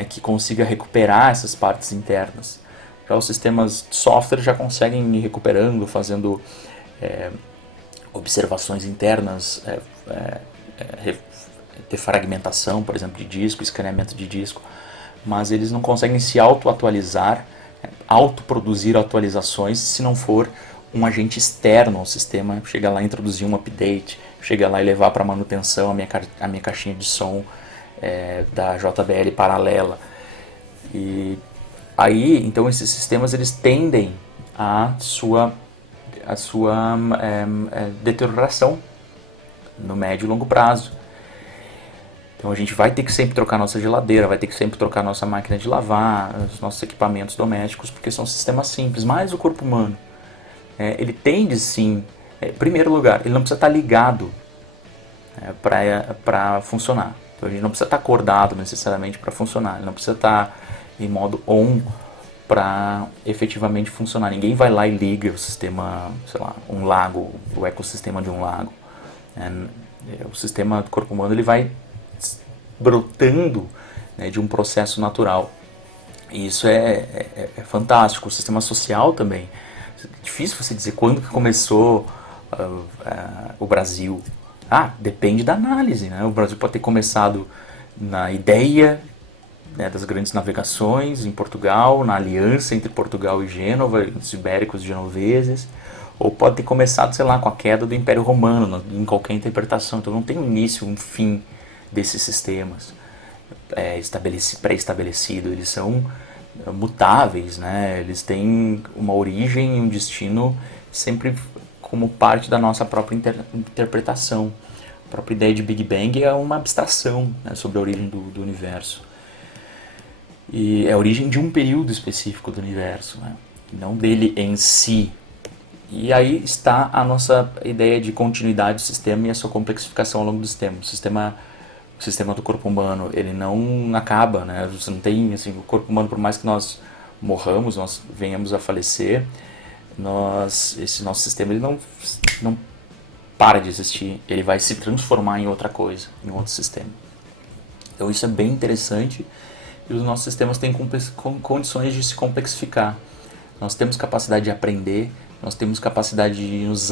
que consiga recuperar essas partes internas. Já os sistemas de software já conseguem ir recuperando, fazendo observações internas, defragmentação, por exemplo, de disco, escaneamento de disco, mas eles não conseguem se auto-atualizar, autoproduzir atualizações se não for um agente externo ao sistema, chegar lá e introduzir um update, chegar lá e levar para manutenção a minha caixinha de som da JBL paralela. E aí, então, esses sistemas eles tendem a sua deterioração no médio e longo prazo. Então a gente vai ter que sempre trocar nossa geladeira, vai ter que sempre trocar nossa máquina de lavar, os nossos equipamentos domésticos, porque são sistemas simples. Mas o corpo humano, ele tende sim, em primeiro lugar, ele não precisa estar ligado para funcionar. Então a gente não precisa estar acordado necessariamente para funcionar, ele não precisa estar em modo on para efetivamente funcionar. Ninguém vai lá e liga o sistema, sei lá, um lago, o ecossistema de um lago. O sistema do corpo humano ele vai brotando, né, de um processo natural. E isso é fantástico. O sistema social também. É difícil você dizer quando que começou o Brasil. Depende da análise, né? O Brasil pode ter começado na ideia, né, das grandes navegações em Portugal, na aliança entre Portugal e Gênova, os ibéricos e genoveses, ou pode ter começado, sei lá, com a queda do Império Romano, em qualquer interpretação. Então não tem um início, um fim desses sistemas pré-estabelecido. Eles são mutáveis, né? Eles têm uma origem e um destino sempre como parte da nossa própria interpretação. A própria ideia de Big Bang é uma abstração, né, sobre a origem do universo. E é a origem de um período específico do universo, né? Não dele em si. E aí está a nossa ideia de continuidade do sistema e a sua complexificação ao longo do sistema. O sistema do corpo humano, ele não acaba, né? Você não tem, assim, o corpo humano, por mais que nós morramos, nós venhamos a falecer, esse nosso sistema ele não para de existir, ele vai se transformar em outra coisa, em outro sistema. Então isso é bem interessante e os nossos sistemas têm condições de se complexificar. Nós temos capacidade de aprender, nós temos capacidade de nos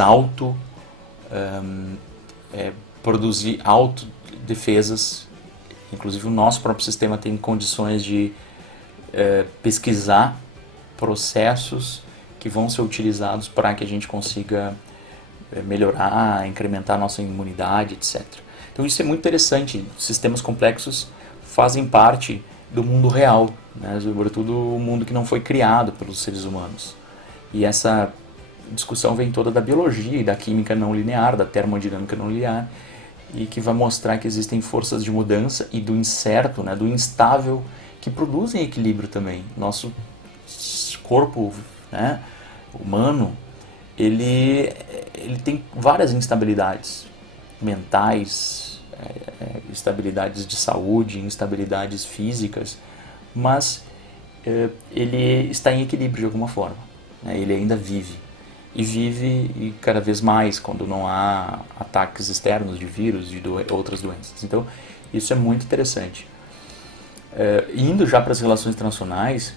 produzir autodefesas. Inclusive o nosso próprio sistema tem condições de pesquisar processos que vão ser utilizados para que a gente consiga melhorar, incrementar a nossa imunidade, etc. Então isso é muito interessante. Sistemas complexos fazem parte do mundo real, né? Sobretudo o mundo que não foi criado pelos seres humanos. E essa discussão vem toda da biologia e da química não linear, da termodinâmica não linear, e que vai mostrar que existem forças de mudança e do incerto, né, do instável, que produzem equilíbrio também. Nosso corpo, né, humano, ele tem várias instabilidades mentais, instabilidades de saúde, instabilidades físicas, mas ele está em equilíbrio de alguma forma, né, ele ainda vive. E vive e cada vez mais quando não há ataques externos de vírus, de outras doenças. Então, isso é muito interessante. Indo já para as relações internacionais,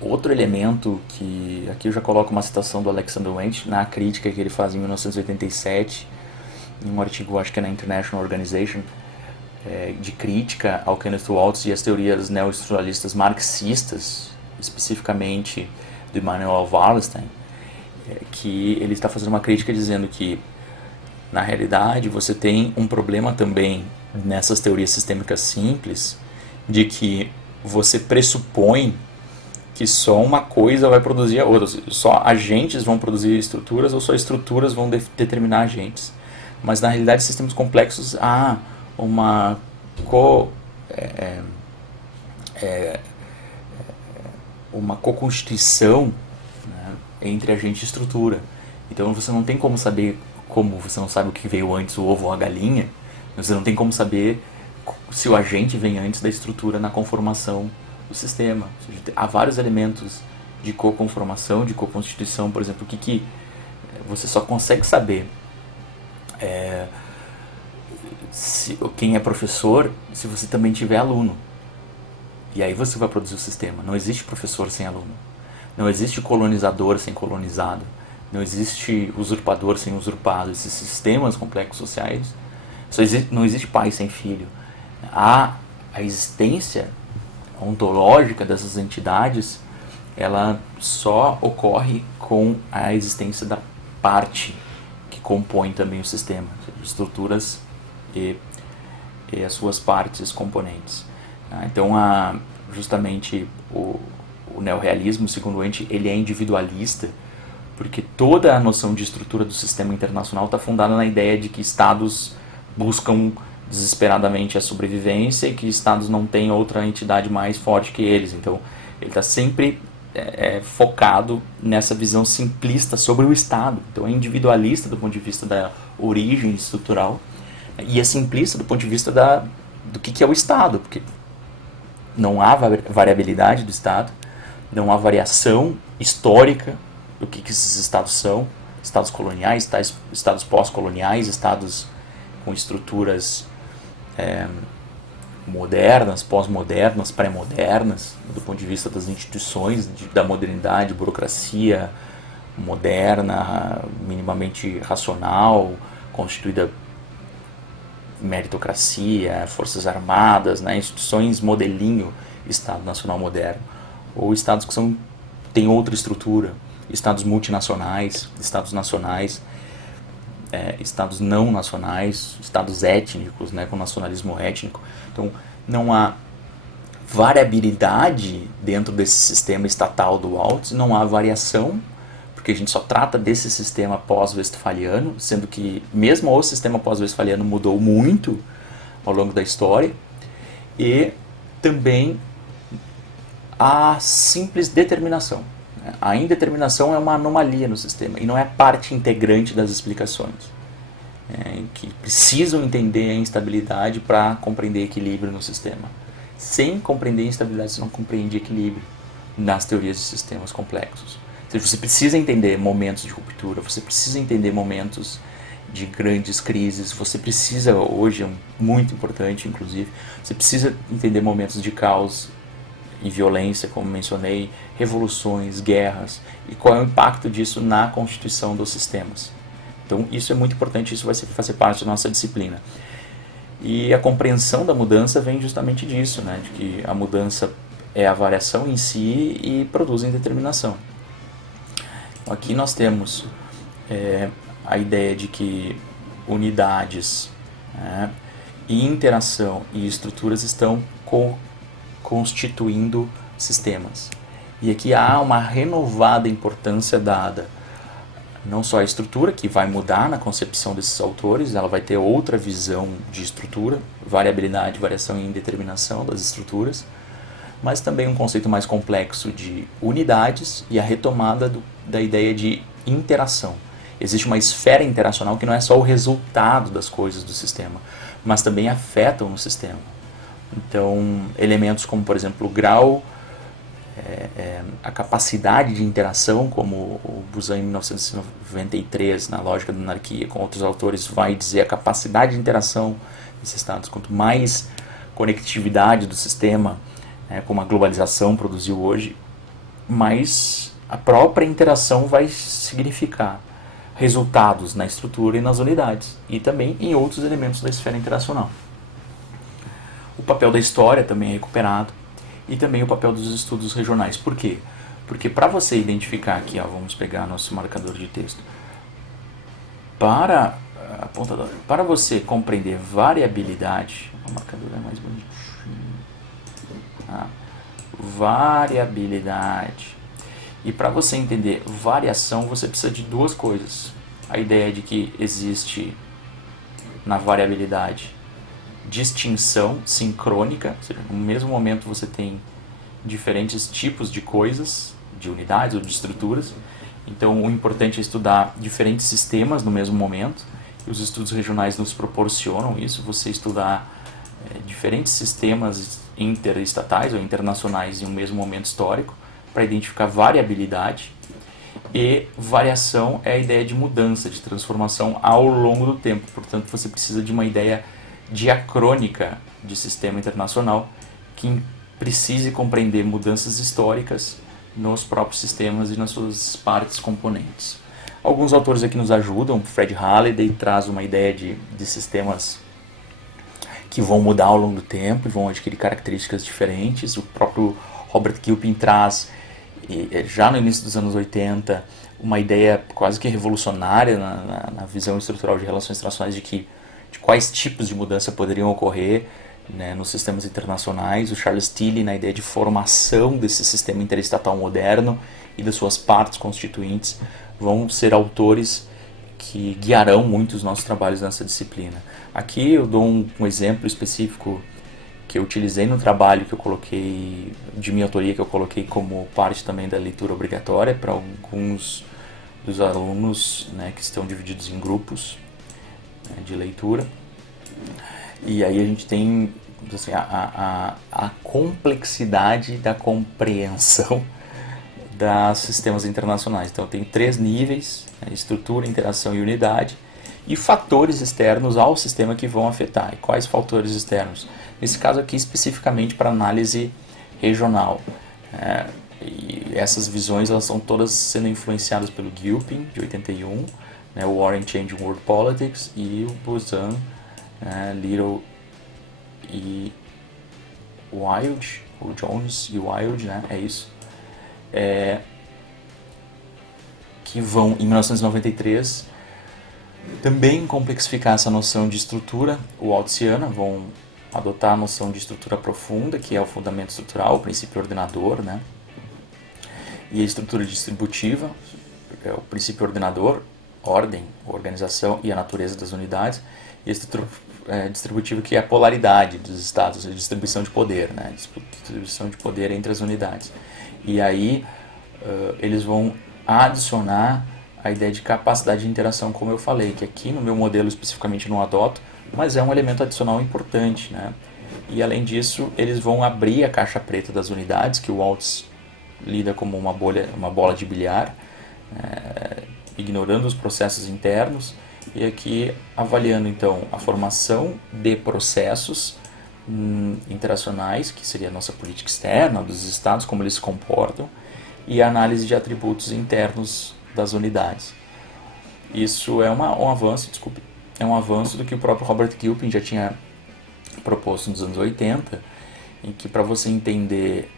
outro elemento que aqui eu já coloco uma citação do Alexander Wundt na crítica que ele faz em 1987, em um artigo, acho que é na International Organization, de crítica ao Kenneth Waltz e as teorias neoestruturalistas marxistas, especificamente do Immanuel Wallerstein, que ele está fazendo uma crítica dizendo que, na realidade, você tem um problema também nessas teorias sistêmicas simples, de que você pressupõe que só uma coisa vai produzir a outra, só agentes vão produzir estruturas ou só estruturas vão determinar agentes. Mas, na realidade, sistemas complexos há uma co-constituição, né, entre agente e estrutura. Então você não tem como saber você não sabe o que veio antes, o ovo ou a galinha, você não tem como saber se o agente vem antes da estrutura na conformação do sistema. Ou seja, há vários elementos de co-conformação, de co-constituição, por exemplo, que você só consegue saber quem é professor se você também tiver aluno. E aí você vai produzir o sistema. Não existe professor sem aluno. Não existe colonizador sem colonizado. Não existe usurpador sem usurpado. Esses sistemas complexos sociais, não existe pai sem filho. A existência ontológica dessas entidades, ela só ocorre com a existência da parte que compõe também o sistema, estruturas e as suas partes componentes. Então, justamente o neorrealismo, segundo Wundt, ele é individualista, porque toda a noção de estrutura do sistema internacional está fundada na ideia de que estados buscam desesperadamente a sobrevivência e que estados não têm outra entidade mais forte que eles. Então, ele está sempre focado nessa visão simplista sobre o Estado. Então, é individualista do ponto de vista da origem estrutural e é simplista do ponto de vista do que é o Estado, porque não há variabilidade do Estado, não há variação histórica do que esses estados são, estados coloniais, estados pós-coloniais, estados com estruturas modernas, pós-modernas, pré-modernas, do ponto de vista das instituições, da modernidade, burocracia moderna, minimamente racional, constituída meritocracia, forças armadas, né, instituições modelinho Estado Nacional moderno, ou estados que têm outra estrutura, estados multinacionais, estados nacionais, estados não nacionais, estados étnicos, né, com nacionalismo étnico. Então não há variabilidade dentro desse sistema estatal do Waltz, não há variação, porque a gente só trata desse sistema pós-westfaliano, sendo que mesmo o sistema pós-westfaliano mudou muito ao longo da história, e também a simples determinação. A indeterminação é uma anomalia no sistema e não é parte integrante das explicações, que precisam entender a instabilidade para compreender equilíbrio no sistema. Sem compreender a instabilidade, você não compreende equilíbrio nas teorias de sistemas complexos. Ou seja, você precisa entender momentos de ruptura, você precisa entender momentos de grandes crises, você precisa, hoje é muito importante inclusive, você precisa entender momentos de caos e violência, como mencionei, revoluções, guerras, e qual é o impacto disso na constituição dos sistemas. Então isso é muito importante, isso vai fazer parte da nossa disciplina. E a compreensão da mudança vem justamente disso, né, de que a mudança é a variação em si e produz indeterminação. Aqui nós temos a ideia de que unidades, né, e interação e estruturas estão constituindo sistemas. E aqui há uma renovada importância dada não só a estrutura, que vai mudar na concepção desses autores, ela vai ter outra visão de estrutura, variabilidade, variação e indeterminação das estruturas, mas também um conceito mais complexo de unidades e a retomada da ideia de interação. Existe uma esfera interacional que não é só o resultado das coisas do sistema, mas também afetam o sistema. Então, elementos como, por exemplo, o grau, a capacidade de interação, como o Buzan em 1993, na Lógica da Anarquia, com outros autores, vai dizer a capacidade de interação desses estados. Quanto mais conectividade do sistema, como a globalização produziu hoje, mais a própria interação vai significar resultados na estrutura e nas unidades, e também em outros elementos da esfera interacional. O papel da história também é recuperado, e também o papel dos estudos regionais. Por quê? Porque para você identificar aqui, vamos pegar nosso marcador de texto, para você compreender variabilidade, o marcador é mais bonitinho, variabilidade, e para você entender variação, você precisa de duas coisas. A ideia de que existe na variabilidade distinção sincrônica, ou seja, no mesmo momento você tem diferentes tipos de coisas, de unidades ou de estruturas. Então o importante é estudar diferentes sistemas no mesmo momento, e os estudos regionais nos proporcionam isso, você estudar diferentes sistemas interestatais ou internacionais em um mesmo momento histórico, para identificar variabilidade. E variação é a ideia de mudança, de transformação ao longo do tempo. Portanto, você precisa de uma ideia diacrônica de sistema internacional que precise compreender mudanças históricas nos próprios sistemas e nas suas partes componentes. Alguns autores aqui nos ajudam. Fred Halliday traz uma ideia de sistemas que vão mudar ao longo do tempo e vão adquirir características diferentes. O próprio Robert Gilpin traz, já no início dos anos 80, uma ideia quase que revolucionária na visão estrutural de relações internacionais de quais tipos de mudança poderiam ocorrer, né, nos sistemas internacionais. O Charles Tilly na ideia de formação desse sistema interestatal moderno e das suas partes constituintes vão ser autores que guiarão muito os nossos trabalhos nessa disciplina. Aqui eu dou um exemplo específico que eu utilizei no trabalho que eu coloquei, de minha autoria, que eu coloquei como parte também da leitura obrigatória para alguns dos alunos, né, que estão divididos em grupos, né, de leitura. E aí a gente tem assim, a complexidade da compreensão dos sistemas internacionais. Então tem 3 níveis, né, estrutura, interação e unidade, e fatores externos ao sistema que vão afetar. E quais fatores externos? Nesse caso aqui especificamente para análise regional. E essas visões elas são todas sendo influenciadas pelo Gilpin, de 81, né, o War and Change in World Politics, e o Buzan, Little e Wild, o Jones e Wild, né, é isso, que vão, em 1993, também complexificar essa noção de estrutura. O Altziana vão adotar a noção de estrutura profunda, que é o fundamento estrutural, o princípio ordenador, né, e a estrutura distributiva, é o princípio ordenador, ordem, organização e a natureza das unidades, e a estrutura distributiva, que é a polaridade dos estados, a distribuição de poder, né? Distribuição de poder entre as unidades. E aí eles vão adicionar a ideia de capacidade de interação, como eu falei, que aqui no meu modelo especificamente não adoto, mas é um elemento adicional importante, né? E além disso, eles vão abrir a caixa preta das unidades, que o Waltz lida como uma bola de bilhar, ignorando os processos internos, e aqui avaliando então a formação de processos interacionais, que seria a nossa política externa, dos estados, como eles se comportam, e a análise de atributos internos das unidades. Isso é um avanço do que o próprio Robert Gilpin já tinha proposto nos anos 80, em que para você entender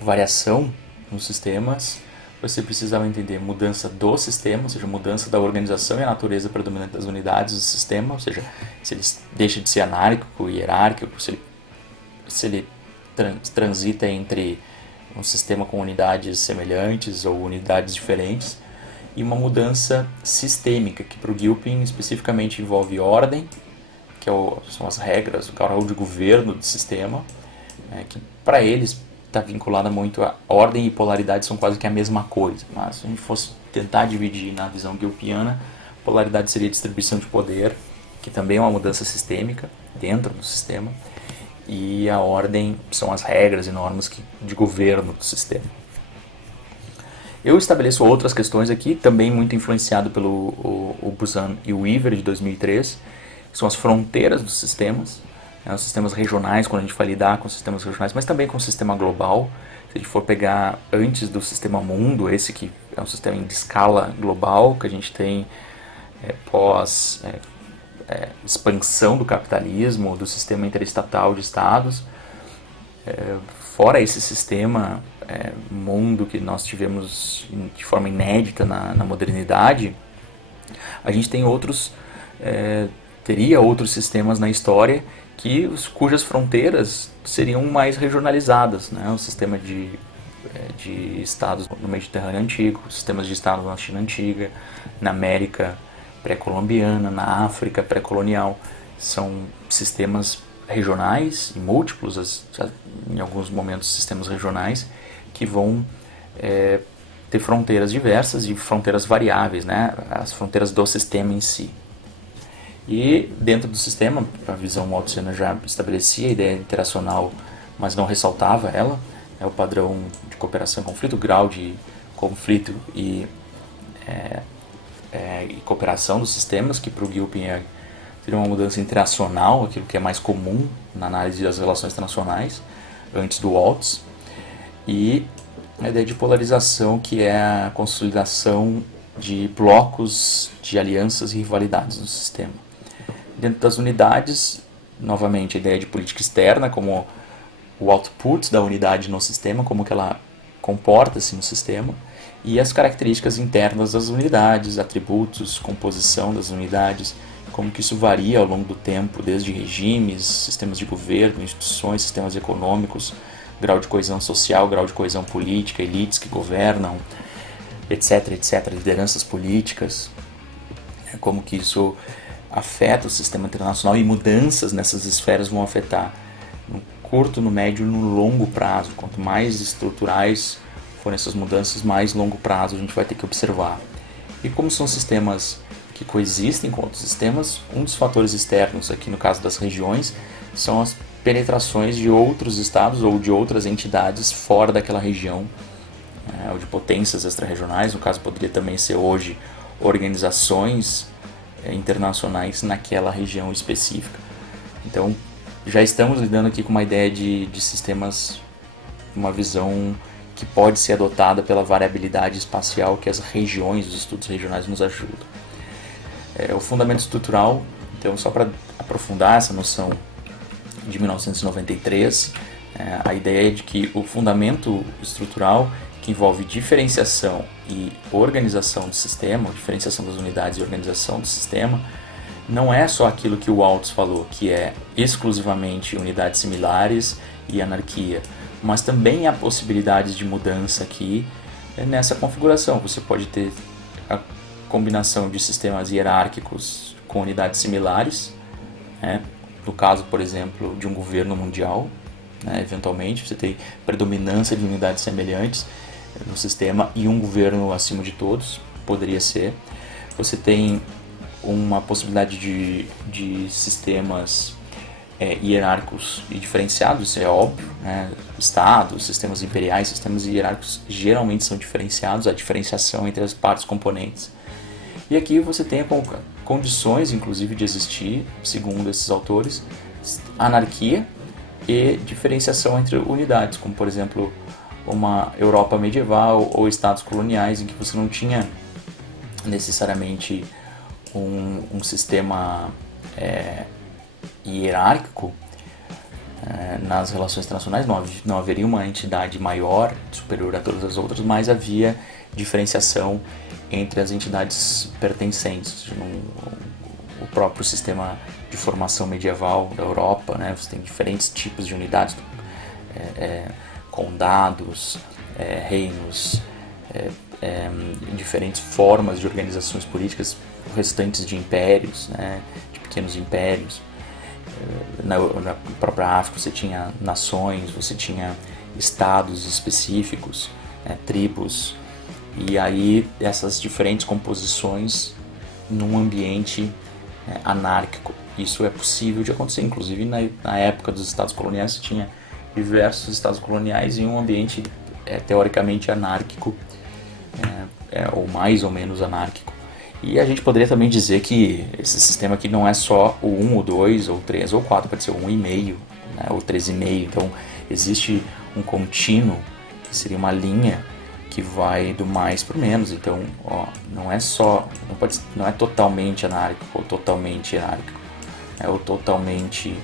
variação nos sistemas, você precisava entender mudança do sistema, ou seja, mudança da organização e a natureza predominante das unidades do sistema, ou seja, se ele deixa de ser anárquico, hierárquico, se ele transita entre um sistema com unidades semelhantes ou unidades diferentes, e uma mudança sistêmica, que para o Gilpin especificamente envolve ordem, que são as regras, o grau de governo do sistema, que para eles está vinculada muito a ordem e polaridade, são quase que a mesma coisa. Mas se a gente fosse tentar dividir na visão gilpiana, polaridade seria a distribuição de poder, que também é uma mudança sistêmica dentro do sistema, e a ordem são as regras e normas de governo do sistema. Eu estabeleço outras questões aqui, também muito influenciado pelo o Buzan e o Weaver de 2003, que são as fronteiras dos sistemas, os sistemas regionais, quando a gente vai lidar com sistemas regionais, mas também com o sistema global. Se a gente for pegar antes do sistema mundo, esse que é um sistema de escala global, que a gente tem pós expansão do capitalismo, do sistema interestatal de estados, fora esse sistema mundo que nós tivemos de forma inédita na modernidade, a gente tem teria outros sistemas na história cujas fronteiras seriam mais regionalizadas, né? O sistema de estados no Mediterrâneo Antigo, sistemas de estados na China Antiga, na América pré-colombiana, na África pré-colonial, são sistemas regionais e múltiplos, em alguns momentos sistemas regionais, que vão ter fronteiras diversas e fronteiras variáveis, né? As fronteiras do sistema em si. E dentro do sistema, a visão waltziana já estabelecia a ideia interacional, mas não ressaltava ela, o padrão de cooperação e conflito, o grau de conflito e cooperação dos sistemas, que para o Gilpin seria uma mudança interacional, aquilo que é mais comum na análise das relações internacionais, antes do Waltz, e a ideia de polarização, que é a consolidação de blocos de alianças e rivalidades no sistema. Dentro das unidades, novamente, a ideia de política externa, como o output da unidade no sistema, como que ela comporta-se no sistema, e as características internas das unidades, atributos, composição das unidades, como que isso varia ao longo do tempo, desde regimes, sistemas de governo, instituições, sistemas econômicos, grau de coesão social, grau de coesão política, elites que governam, etc, lideranças políticas, como que isso afeta o sistema internacional e mudanças nessas esferas vão afetar no curto, no médio e no longo prazo. Quanto mais estruturais forem essas mudanças, mais longo prazo a gente vai ter que observar. E como são sistemas que coexistem com outros sistemas, um dos fatores externos, aqui no caso das regiões, são as penetrações de outros estados ou de outras entidades fora daquela região, ou de potências extra-regionais. No caso, poderia também ser hoje organizações internacionais naquela região específica. Então, já estamos lidando aqui com uma ideia de sistemas, uma visão que pode ser adotada pela variabilidade espacial que as regiões, os estudos regionais nos ajudam. O fundamento estrutural, então, só para aprofundar essa noção de 1993, a ideia é de que o fundamento estrutural, que envolve diferenciação e organização do sistema, diferenciação das unidades e organização do sistema, não é só aquilo que o Waltz falou, que é exclusivamente unidades similares e anarquia, mas também há possibilidades de mudança aqui nessa configuração. Você pode ter a combinação de sistemas hierárquicos com unidades similares, no caso, por exemplo, de um governo mundial, eventualmente você tem predominância de unidades semelhantes no sistema e um governo acima de todos, poderia ser. Você tem uma possibilidade de sistemas hierárquicos e diferenciados, isso é óbvio, estados, sistemas imperiais, sistemas hierárquicos geralmente são diferenciados, a diferenciação entre as partes componentes. E aqui você tem condições, inclusive, de existir, segundo esses autores, anarquia e diferenciação entre unidades, como, por exemplo, uma Europa medieval ou estados coloniais, em que você não tinha necessariamente um sistema hierárquico, nas relações internacionais não haveria uma entidade maior, superior a todas as outras, mas havia diferenciação entre as entidades pertencentes. O próprio sistema de formação medieval da Europa, né, você tem diferentes tipos de unidades, condados, reinos, diferentes formas de organizações políticas restantes de impérios, né, de pequenos impérios. Na própria África você tinha nações, você tinha estados específicos, tribos, e aí essas diferentes composições num ambiente anárquico. Isso é possível de acontecer, inclusive na época dos estados coloniais você tinha diversos estados coloniais em um ambiente teoricamente anárquico, ou mais ou menos anárquico. E a gente poderia também dizer que esse sistema aqui não é só o 1, o 2, ou 3, ou 4, pode ser o 1,5, né, ou 3,5. Então existe um contínuo, que seria uma linha que vai do mais para o menos. Então, não é só, não é totalmente anárquico ou totalmente hierárquico, ou totalmente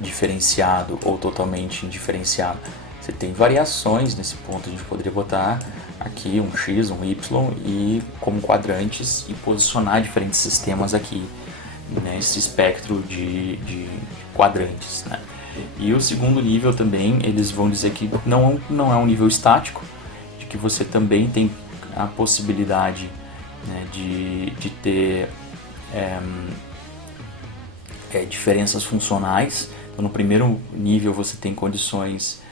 diferenciado ou totalmente indiferenciado. Você tem variações nesse ponto, a gente poderia botar aqui um X, um Y e como quadrantes e posicionar diferentes sistemas aqui nesse espectro de quadrantes, né? E o segundo nível também, eles vão dizer que não é um nível estático, de que você também tem a possibilidade, né, de ter diferenças funcionais. Então, no primeiro nível você tem condições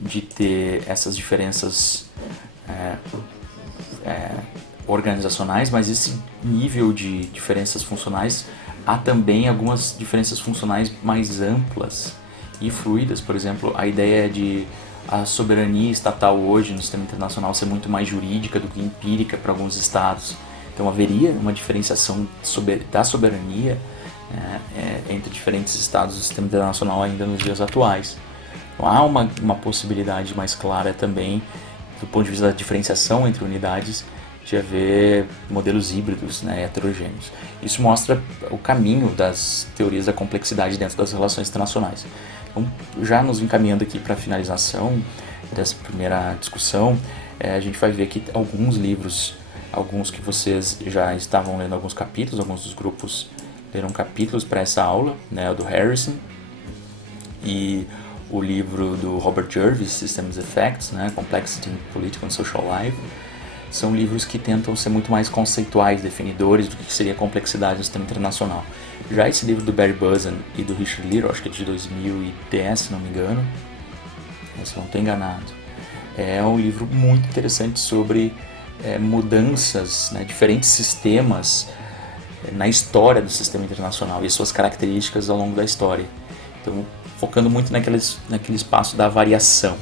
de ter essas diferenças organizacionais, mas esse nível de diferenças funcionais há também algumas diferenças funcionais mais amplas e fluidas. Por exemplo, a ideia de a soberania estatal hoje no sistema internacional ser muito mais jurídica do que empírica para alguns estados. Então haveria uma diferenciação da soberania entre diferentes estados do sistema internacional ainda nos dias atuais. Então, há uma possibilidade mais clara também, do ponto de vista da diferenciação entre unidades, de haver modelos híbridos, né, heterogêneos. Isso mostra o caminho das teorias da complexidade dentro das relações internacionais. Então, já nos encaminhando aqui para a finalização dessa primeira discussão, a gente vai ver que alguns livros, alguns que vocês já estavam lendo alguns capítulos, alguns dos grupos leram capítulos para essa aula, né, o do Harrison, e o livro do Robert Jervis, Systems Effects, né, Complexity in Political and Social Life, são livros que tentam ser muito mais conceituais, definidores do que seria a complexidade do sistema internacional. Já esse livro do Barry Buzan e do Richard Little, acho que é de 2010, se não me engano, se não estou enganado, é um livro muito interessante sobre mudanças, né, diferentes sistemas na história do sistema internacional e suas características ao longo da história. Então, focando muito naquele espaço da variação.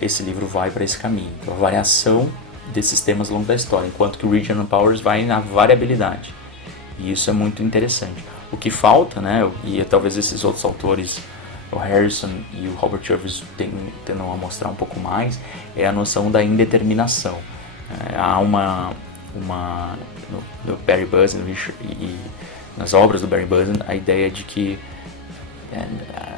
Esse livro vai para esse caminho, então, a variação desses sistemas ao longo da história, enquanto que o Regional Powers vai na variabilidade. E isso é muito interessante. O que falta, né, e talvez esses outros autores, o Harrison e o Robert Jervis, tentam a mostrar um pouco mais, é a noção da indeterminação. Há no Barry Buzan e nas obras do Barry Buzan, a ideia de que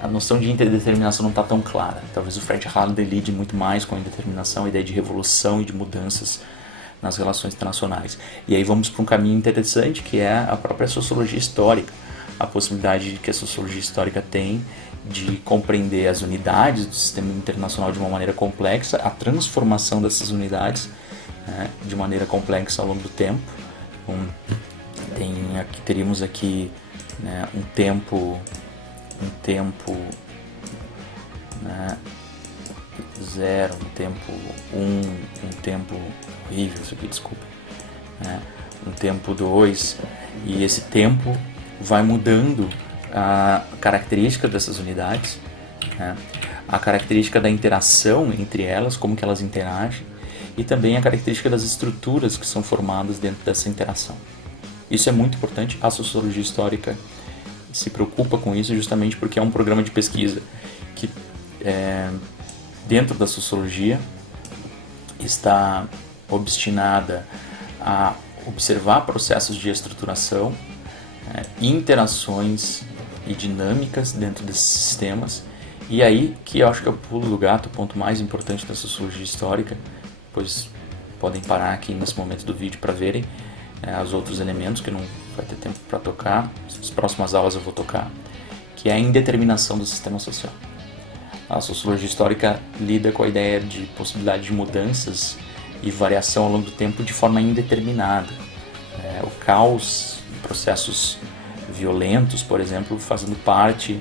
a noção de indeterminação não está tão clara. Talvez o Fred Halliday lide muito mais com a indeterminação, a ideia de revolução e de mudanças nas relações internacionais. E aí vamos para um caminho interessante, que é a própria sociologia histórica, a possibilidade que a sociologia histórica tem de compreender as unidades do sistema internacional de uma maneira complexa, a transformação dessas unidades, né, de maneira complexa ao longo do tempo. Então, teríamos aqui, né, um tempo, né, 0, um tempo 1, um tempo horrível, isso aqui, desculpa, né, um tempo 2, e esse tempo vai mudando a característica dessas unidades, né, a característica da interação entre elas, como que elas interagem, e também a característica das estruturas que são formadas dentro dessa interação. Isso é muito importante. A sociologia histórica se preocupa com isso justamente porque é um programa de pesquisa que, dentro da sociologia, está obstinada a observar processos de estruturação, interações e dinâmicas dentro desses sistemas. E aí que eu acho que é o pulo do gato, o ponto mais importante da sociologia histórica, pois podem parar aqui nesse momento do vídeo para verem os outros elementos que não vai ter tempo para tocar, nas próximas aulas eu vou tocar, que é a indeterminação do sistema social. A sociologia histórica lida com a ideia de possibilidade de mudanças e variação ao longo do tempo de forma indeterminada. O caos, processos violentos, por exemplo, fazendo parte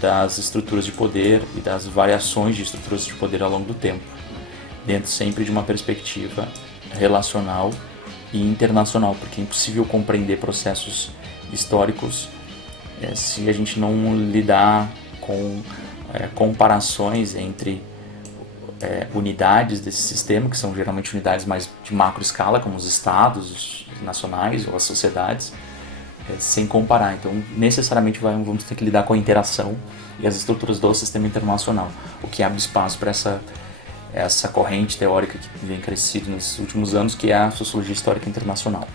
das estruturas de poder e das variações de estruturas de poder ao longo do tempo, dentro sempre de uma perspectiva relacional e internacional, porque é impossível compreender processos históricos se a gente não lidar com comparações entre unidades desse sistema, que são geralmente unidades mais de macro escala, como os estados nacionais ou as sociedades, sem comparar. Então, necessariamente vamos ter que lidar com a interação e as estruturas do sistema internacional, o que abre espaço para essa corrente teórica que vem crescendo nesses últimos anos, que é a sociologia histórica internacional.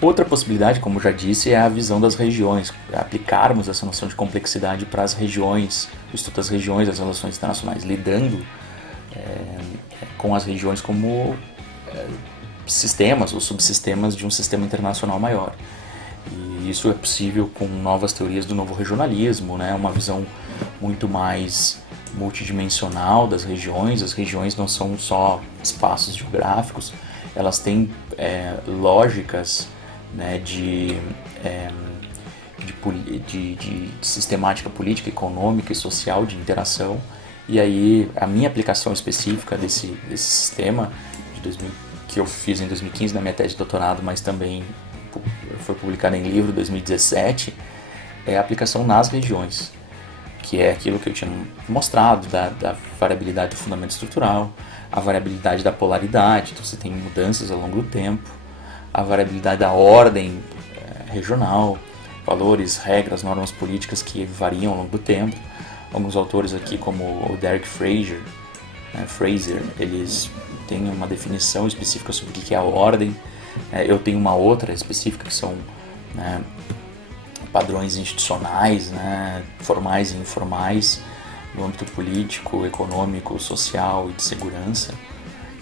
Outra possibilidade, como já disse, é a visão das regiões, aplicarmos essa noção de complexidade para as regiões, o estudo das regiões, das relações internacionais, lidando com as regiões como sistemas ou subsistemas de um sistema internacional maior. E isso é possível com novas teorias do novo regionalismo, uma visão muito mais multidimensional das regiões. As regiões não são só espaços geográficos, elas têm lógicas de sistemática política, econômica e social de interação. E aí a minha aplicação específica desse sistema que eu fiz em 2015 na minha tese de doutorado, mas também foi publicada em livro em 2017, é a aplicação nas regiões, que é aquilo que eu tinha mostrado da variabilidade do fundamento estrutural, a variabilidade da polaridade, então você tem mudanças ao longo do tempo, a variabilidade da ordem regional, valores, regras, normas políticas que variam ao longo do tempo. Alguns autores aqui, como o Derek Fraser, eles têm uma definição específica sobre o que é a ordem. Eu tenho uma outra específica, que são padrões institucionais, formais e informais, no âmbito político, econômico, social e de segurança,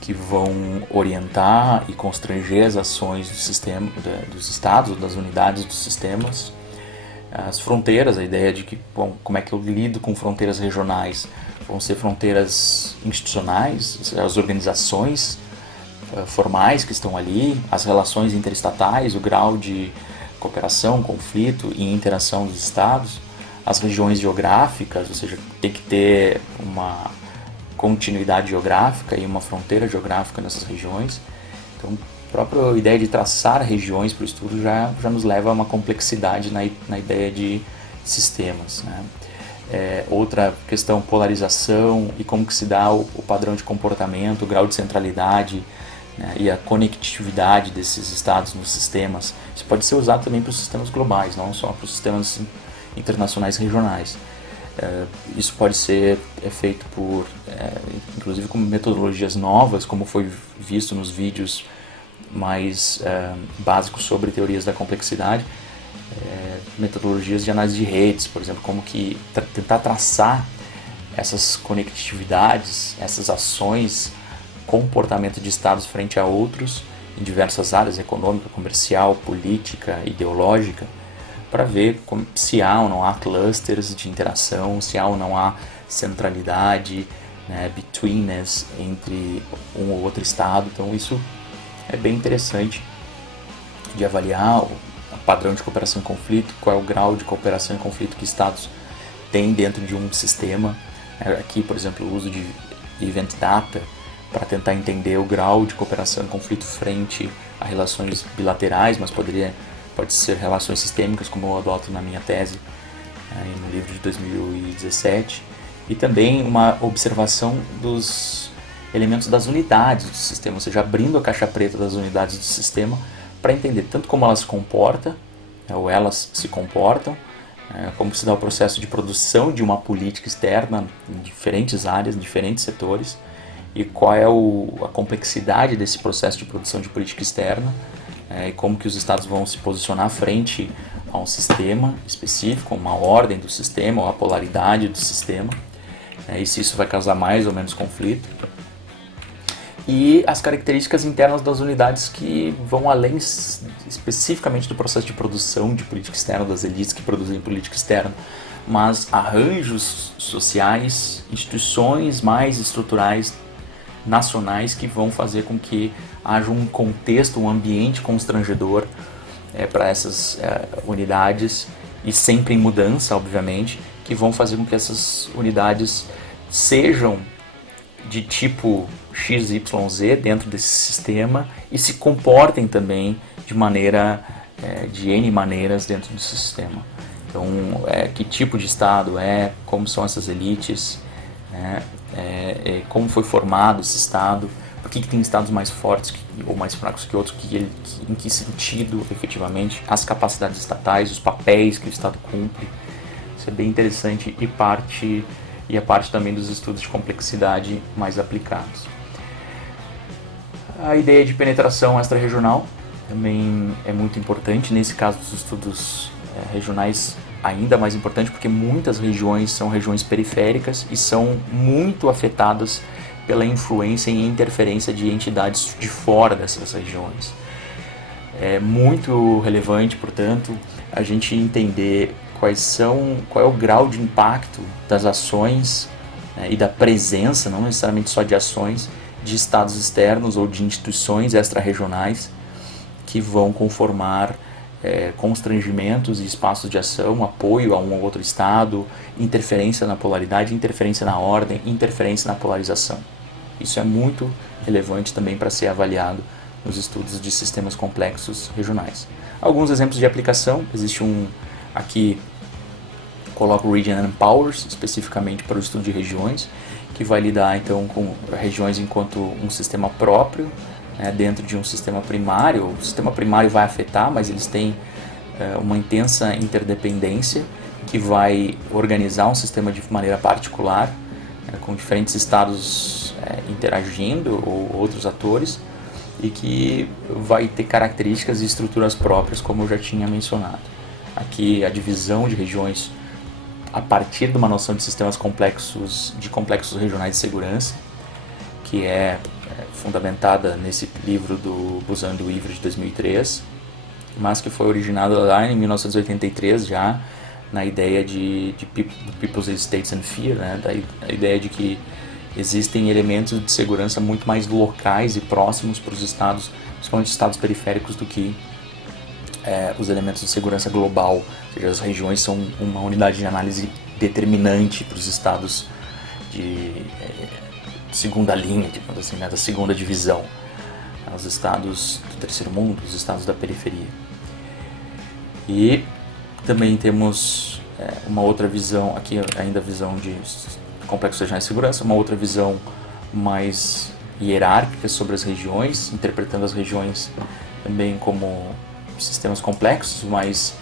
que vão orientar e constranger as ações do sistema, dos estados, das unidades dos sistemas. As fronteiras, a ideia de que, como é que eu lido com fronteiras regionais? Vão ser fronteiras institucionais, as organizações formais que estão ali, as relações interestatais, o grau de cooperação, conflito e interação dos estados, as regiões geográficas, ou seja, tem que ter uma continuidade geográfica e uma fronteira geográfica nessas regiões. Então, a própria ideia de traçar regiões para o estudo já nos leva a uma complexidade na ideia de sistemas. Outra questão, polarização e como que se dá o padrão de comportamento, o grau de centralidade, e a conectividade desses estados nos sistemas. Isso pode ser usado também para os sistemas globais, não só para os sistemas internacionais regionais. Isso pode ser feito inclusive com metodologias novas, como foi visto nos vídeos mais básicos sobre teorias da complexidade, metodologias de análise de redes, por exemplo, como que tentar traçar essas conectividades, essas ações, comportamento de estados frente a outros em diversas áreas, econômica, comercial, política, ideológica, para ver se há ou não há clusters de interação, se há ou não há centralidade, betweenness entre um ou outro estado. Então isso é bem interessante de avaliar o padrão de cooperação e conflito, qual é o grau de cooperação e conflito que estados têm dentro de um sistema. Aqui, por exemplo, o uso de event data para tentar entender o grau de cooperação e conflito frente a relações bilaterais, mas pode ser relações sistêmicas, como eu adoto na minha tese no livro de 2017, e também uma observação dos elementos das unidades do sistema, ou seja, abrindo a caixa preta das unidades do sistema para entender tanto como elas se comportam, ou elas se comportam, como se dá o processo de produção de uma política externa em diferentes áreas, em diferentes setores, e qual é a complexidade desse processo de produção de política externa, e como que os estados vão se posicionar frente a um sistema específico, uma ordem do sistema, ou a polaridade do sistema, e se isso vai causar mais ou menos conflito. E as características internas das unidades que vão além especificamente do processo de produção de política externa, das elites que produzem política externa, mas arranjos sociais, instituições mais estruturais nacionais que vão fazer com que haja um contexto, um ambiente constrangedor para essas unidades, e sempre em mudança, obviamente, que vão fazer com que essas unidades sejam de tipo XYZ dentro desse sistema e se comportem também de maneira, de N maneiras dentro do sistema. Então, que tipo de Estado como são essas elites, como foi formado esse Estado, por que tem Estados mais fortes ou mais fracos que outros, em que sentido, efetivamente, as capacidades estatais, os papéis que o Estado cumpre. Isso é bem interessante e é parte também dos estudos de complexidade mais aplicados. A ideia de penetração extra-regional também é muito importante, nesse caso dos estudos regionais ainda mais importante, porque muitas regiões são regiões periféricas e são muito afetadas pela influência e interferência de entidades de fora dessas regiões. É muito relevante, portanto, a gente entender qual é o grau de impacto das ações e da presença, não necessariamente só de ações, de estados externos ou de instituições extra-regionais que vão conformar constrangimentos e espaços de ação, apoio a um ou outro estado, interferência na polaridade, interferência na ordem, interferência na polarização. Isso é muito relevante também para ser avaliado nos estudos de sistemas complexos regionais. Alguns exemplos de aplicação, existe aqui coloco o Region and Powers, especificamente para o estudo de regiões, que vai lidar então com regiões enquanto um sistema próprio, dentro de um sistema primário. O sistema primário vai afetar, mas eles têm uma intensa interdependência que vai organizar um sistema de maneira particular, com diferentes estados interagindo ou outros atores, e que vai ter características e estruturas próprias, como eu já tinha mencionado. Aqui a divisão de regiões a partir de uma noção de sistemas complexos regionais de segurança, que é fundamentada nesse livro do Buzan e do Ivre de 2003, mas que foi originada lá em 1983 já, na ideia de People's States and Fear, da ideia de que existem elementos de segurança muito mais locais e próximos para os estados, principalmente os estados periféricos, do que os elementos de segurança global. Ou seja, as regiões são uma unidade de análise determinante para os estados de segunda linha, digamos assim, da segunda divisão, os estados do terceiro mundo, os estados da periferia. E também temos uma outra visão, aqui ainda a visão de complexos regionais de segurança, uma outra visão mais hierárquica sobre as regiões, interpretando as regiões também como sistemas complexos, mas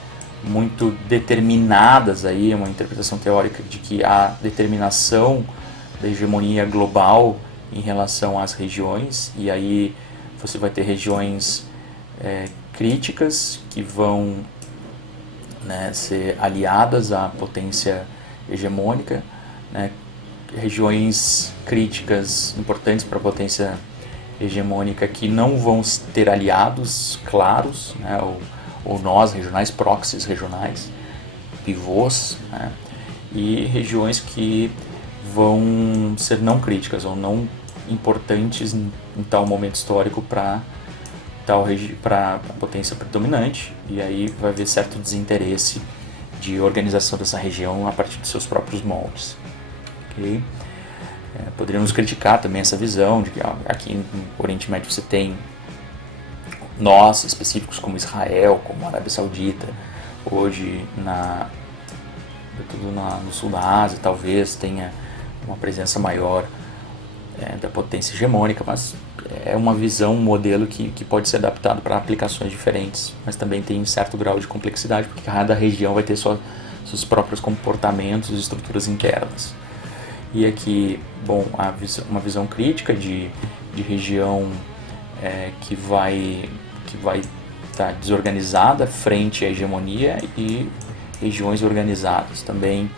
muito determinadas, aí, uma interpretação teórica de que há determinação da hegemonia global em relação às regiões, e aí você vai ter regiões críticas que vão ser aliadas à potência hegemônica, regiões críticas importantes para a potência hegemônica que não vão ter aliados claros, ou nós regionais, proxies regionais, pivôs, e regiões que vão ser não críticas ou não importantes em tal momento histórico para a potência predominante, e aí vai haver certo desinteresse de organização dessa região a partir dos seus próprios moldes. Okay? Poderíamos criticar também essa visão de que aqui no Oriente Médio você tem nós específicos como Israel, como a Arábia Saudita, hoje no sul da Ásia talvez tenha uma presença maior da potência hegemônica, mas é uma visão, um modelo que pode ser adaptado para aplicações diferentes, mas também tem um certo grau de complexidade, porque cada região vai ter seus próprios comportamentos e estruturas internas. E aqui, uma visão crítica de região que vai tá desorganizada frente à hegemonia e regiões organizadas, também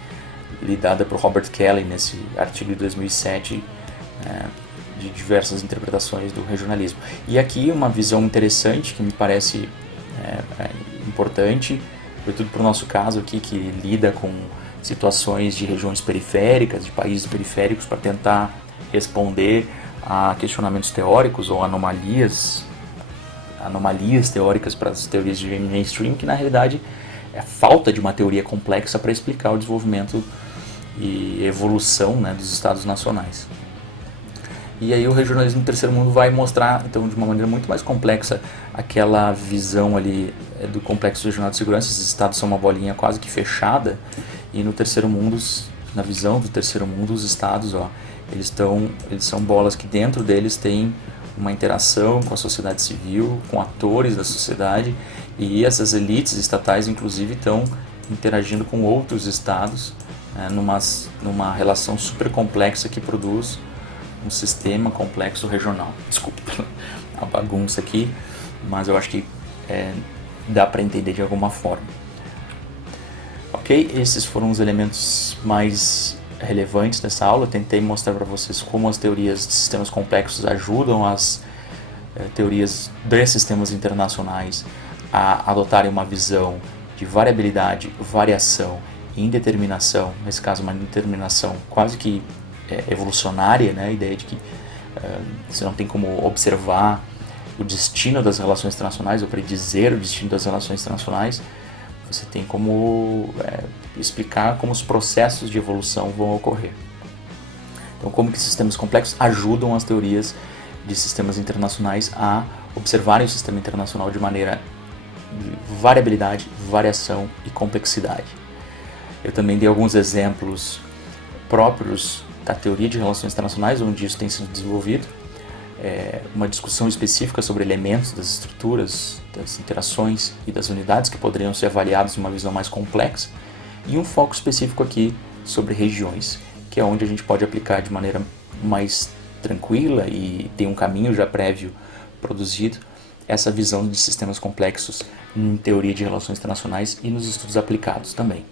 lidada por Robert Kelly nesse artigo de 2007, de diversas interpretações do regionalismo. E aqui uma visão interessante que me parece importante, sobretudo para o nosso caso aqui, que lida com situações de regiões periféricas, de países periféricos, para tentar responder a questionamentos teóricos ou anomalias teóricas para as teorias de mainstream, que na realidade é a falta de uma teoria complexa para explicar o desenvolvimento e evolução, né, dos estados nacionais. E aí o regionalismo do terceiro mundo vai mostrar, então, de uma maneira muito mais complexa, aquela visão ali do complexo regional de segurança. Esses estados são uma bolinha quase que fechada, e no terceiro mundo, na visão do terceiro mundo, os estados, eles são bolas que dentro deles tem uma interação com a sociedade civil, com atores da sociedade, e essas elites estatais, inclusive, estão interagindo com outros estados, numa relação super complexa que produz um sistema complexo regional. Desculpa a bagunça aqui, mas eu acho que dá para entender de alguma forma. Ok, esses foram os elementos mais relevantes dessa aula. Eu tentei mostrar para vocês como as teorias de sistemas complexos ajudam as teorias de sistemas internacionais a adotarem uma visão de variabilidade, variação e indeterminação, nesse caso uma indeterminação quase que evolucionária, né? A ideia de que você não tem como observar o destino das relações internacionais ou predizer o destino das relações internacionais. Você tem como explicar como os processos de evolução vão ocorrer. Então, como que sistemas complexos ajudam as teorias de sistemas internacionais a observarem o sistema internacional de maneira de variabilidade, variação e complexidade. Eu também dei alguns exemplos próprios da teoria de relações internacionais, onde isso tem sido desenvolvido, uma discussão específica sobre elementos das estruturas, das interações e das unidades que poderiam ser avaliados de uma visão mais complexa, e um foco específico aqui sobre regiões, que é onde a gente pode aplicar de maneira mais tranquila e tem um caminho já prévio produzido essa visão de sistemas complexos em teoria de relações internacionais e nos estudos aplicados também.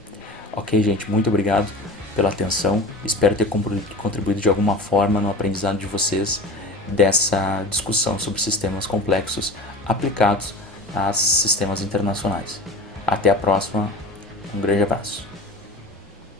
Ok, gente, muito obrigado pela atenção, espero ter contribuído de alguma forma no aprendizado de vocês dessa discussão sobre sistemas complexos aplicados a sistemas internacionais. Até a próxima, um grande abraço.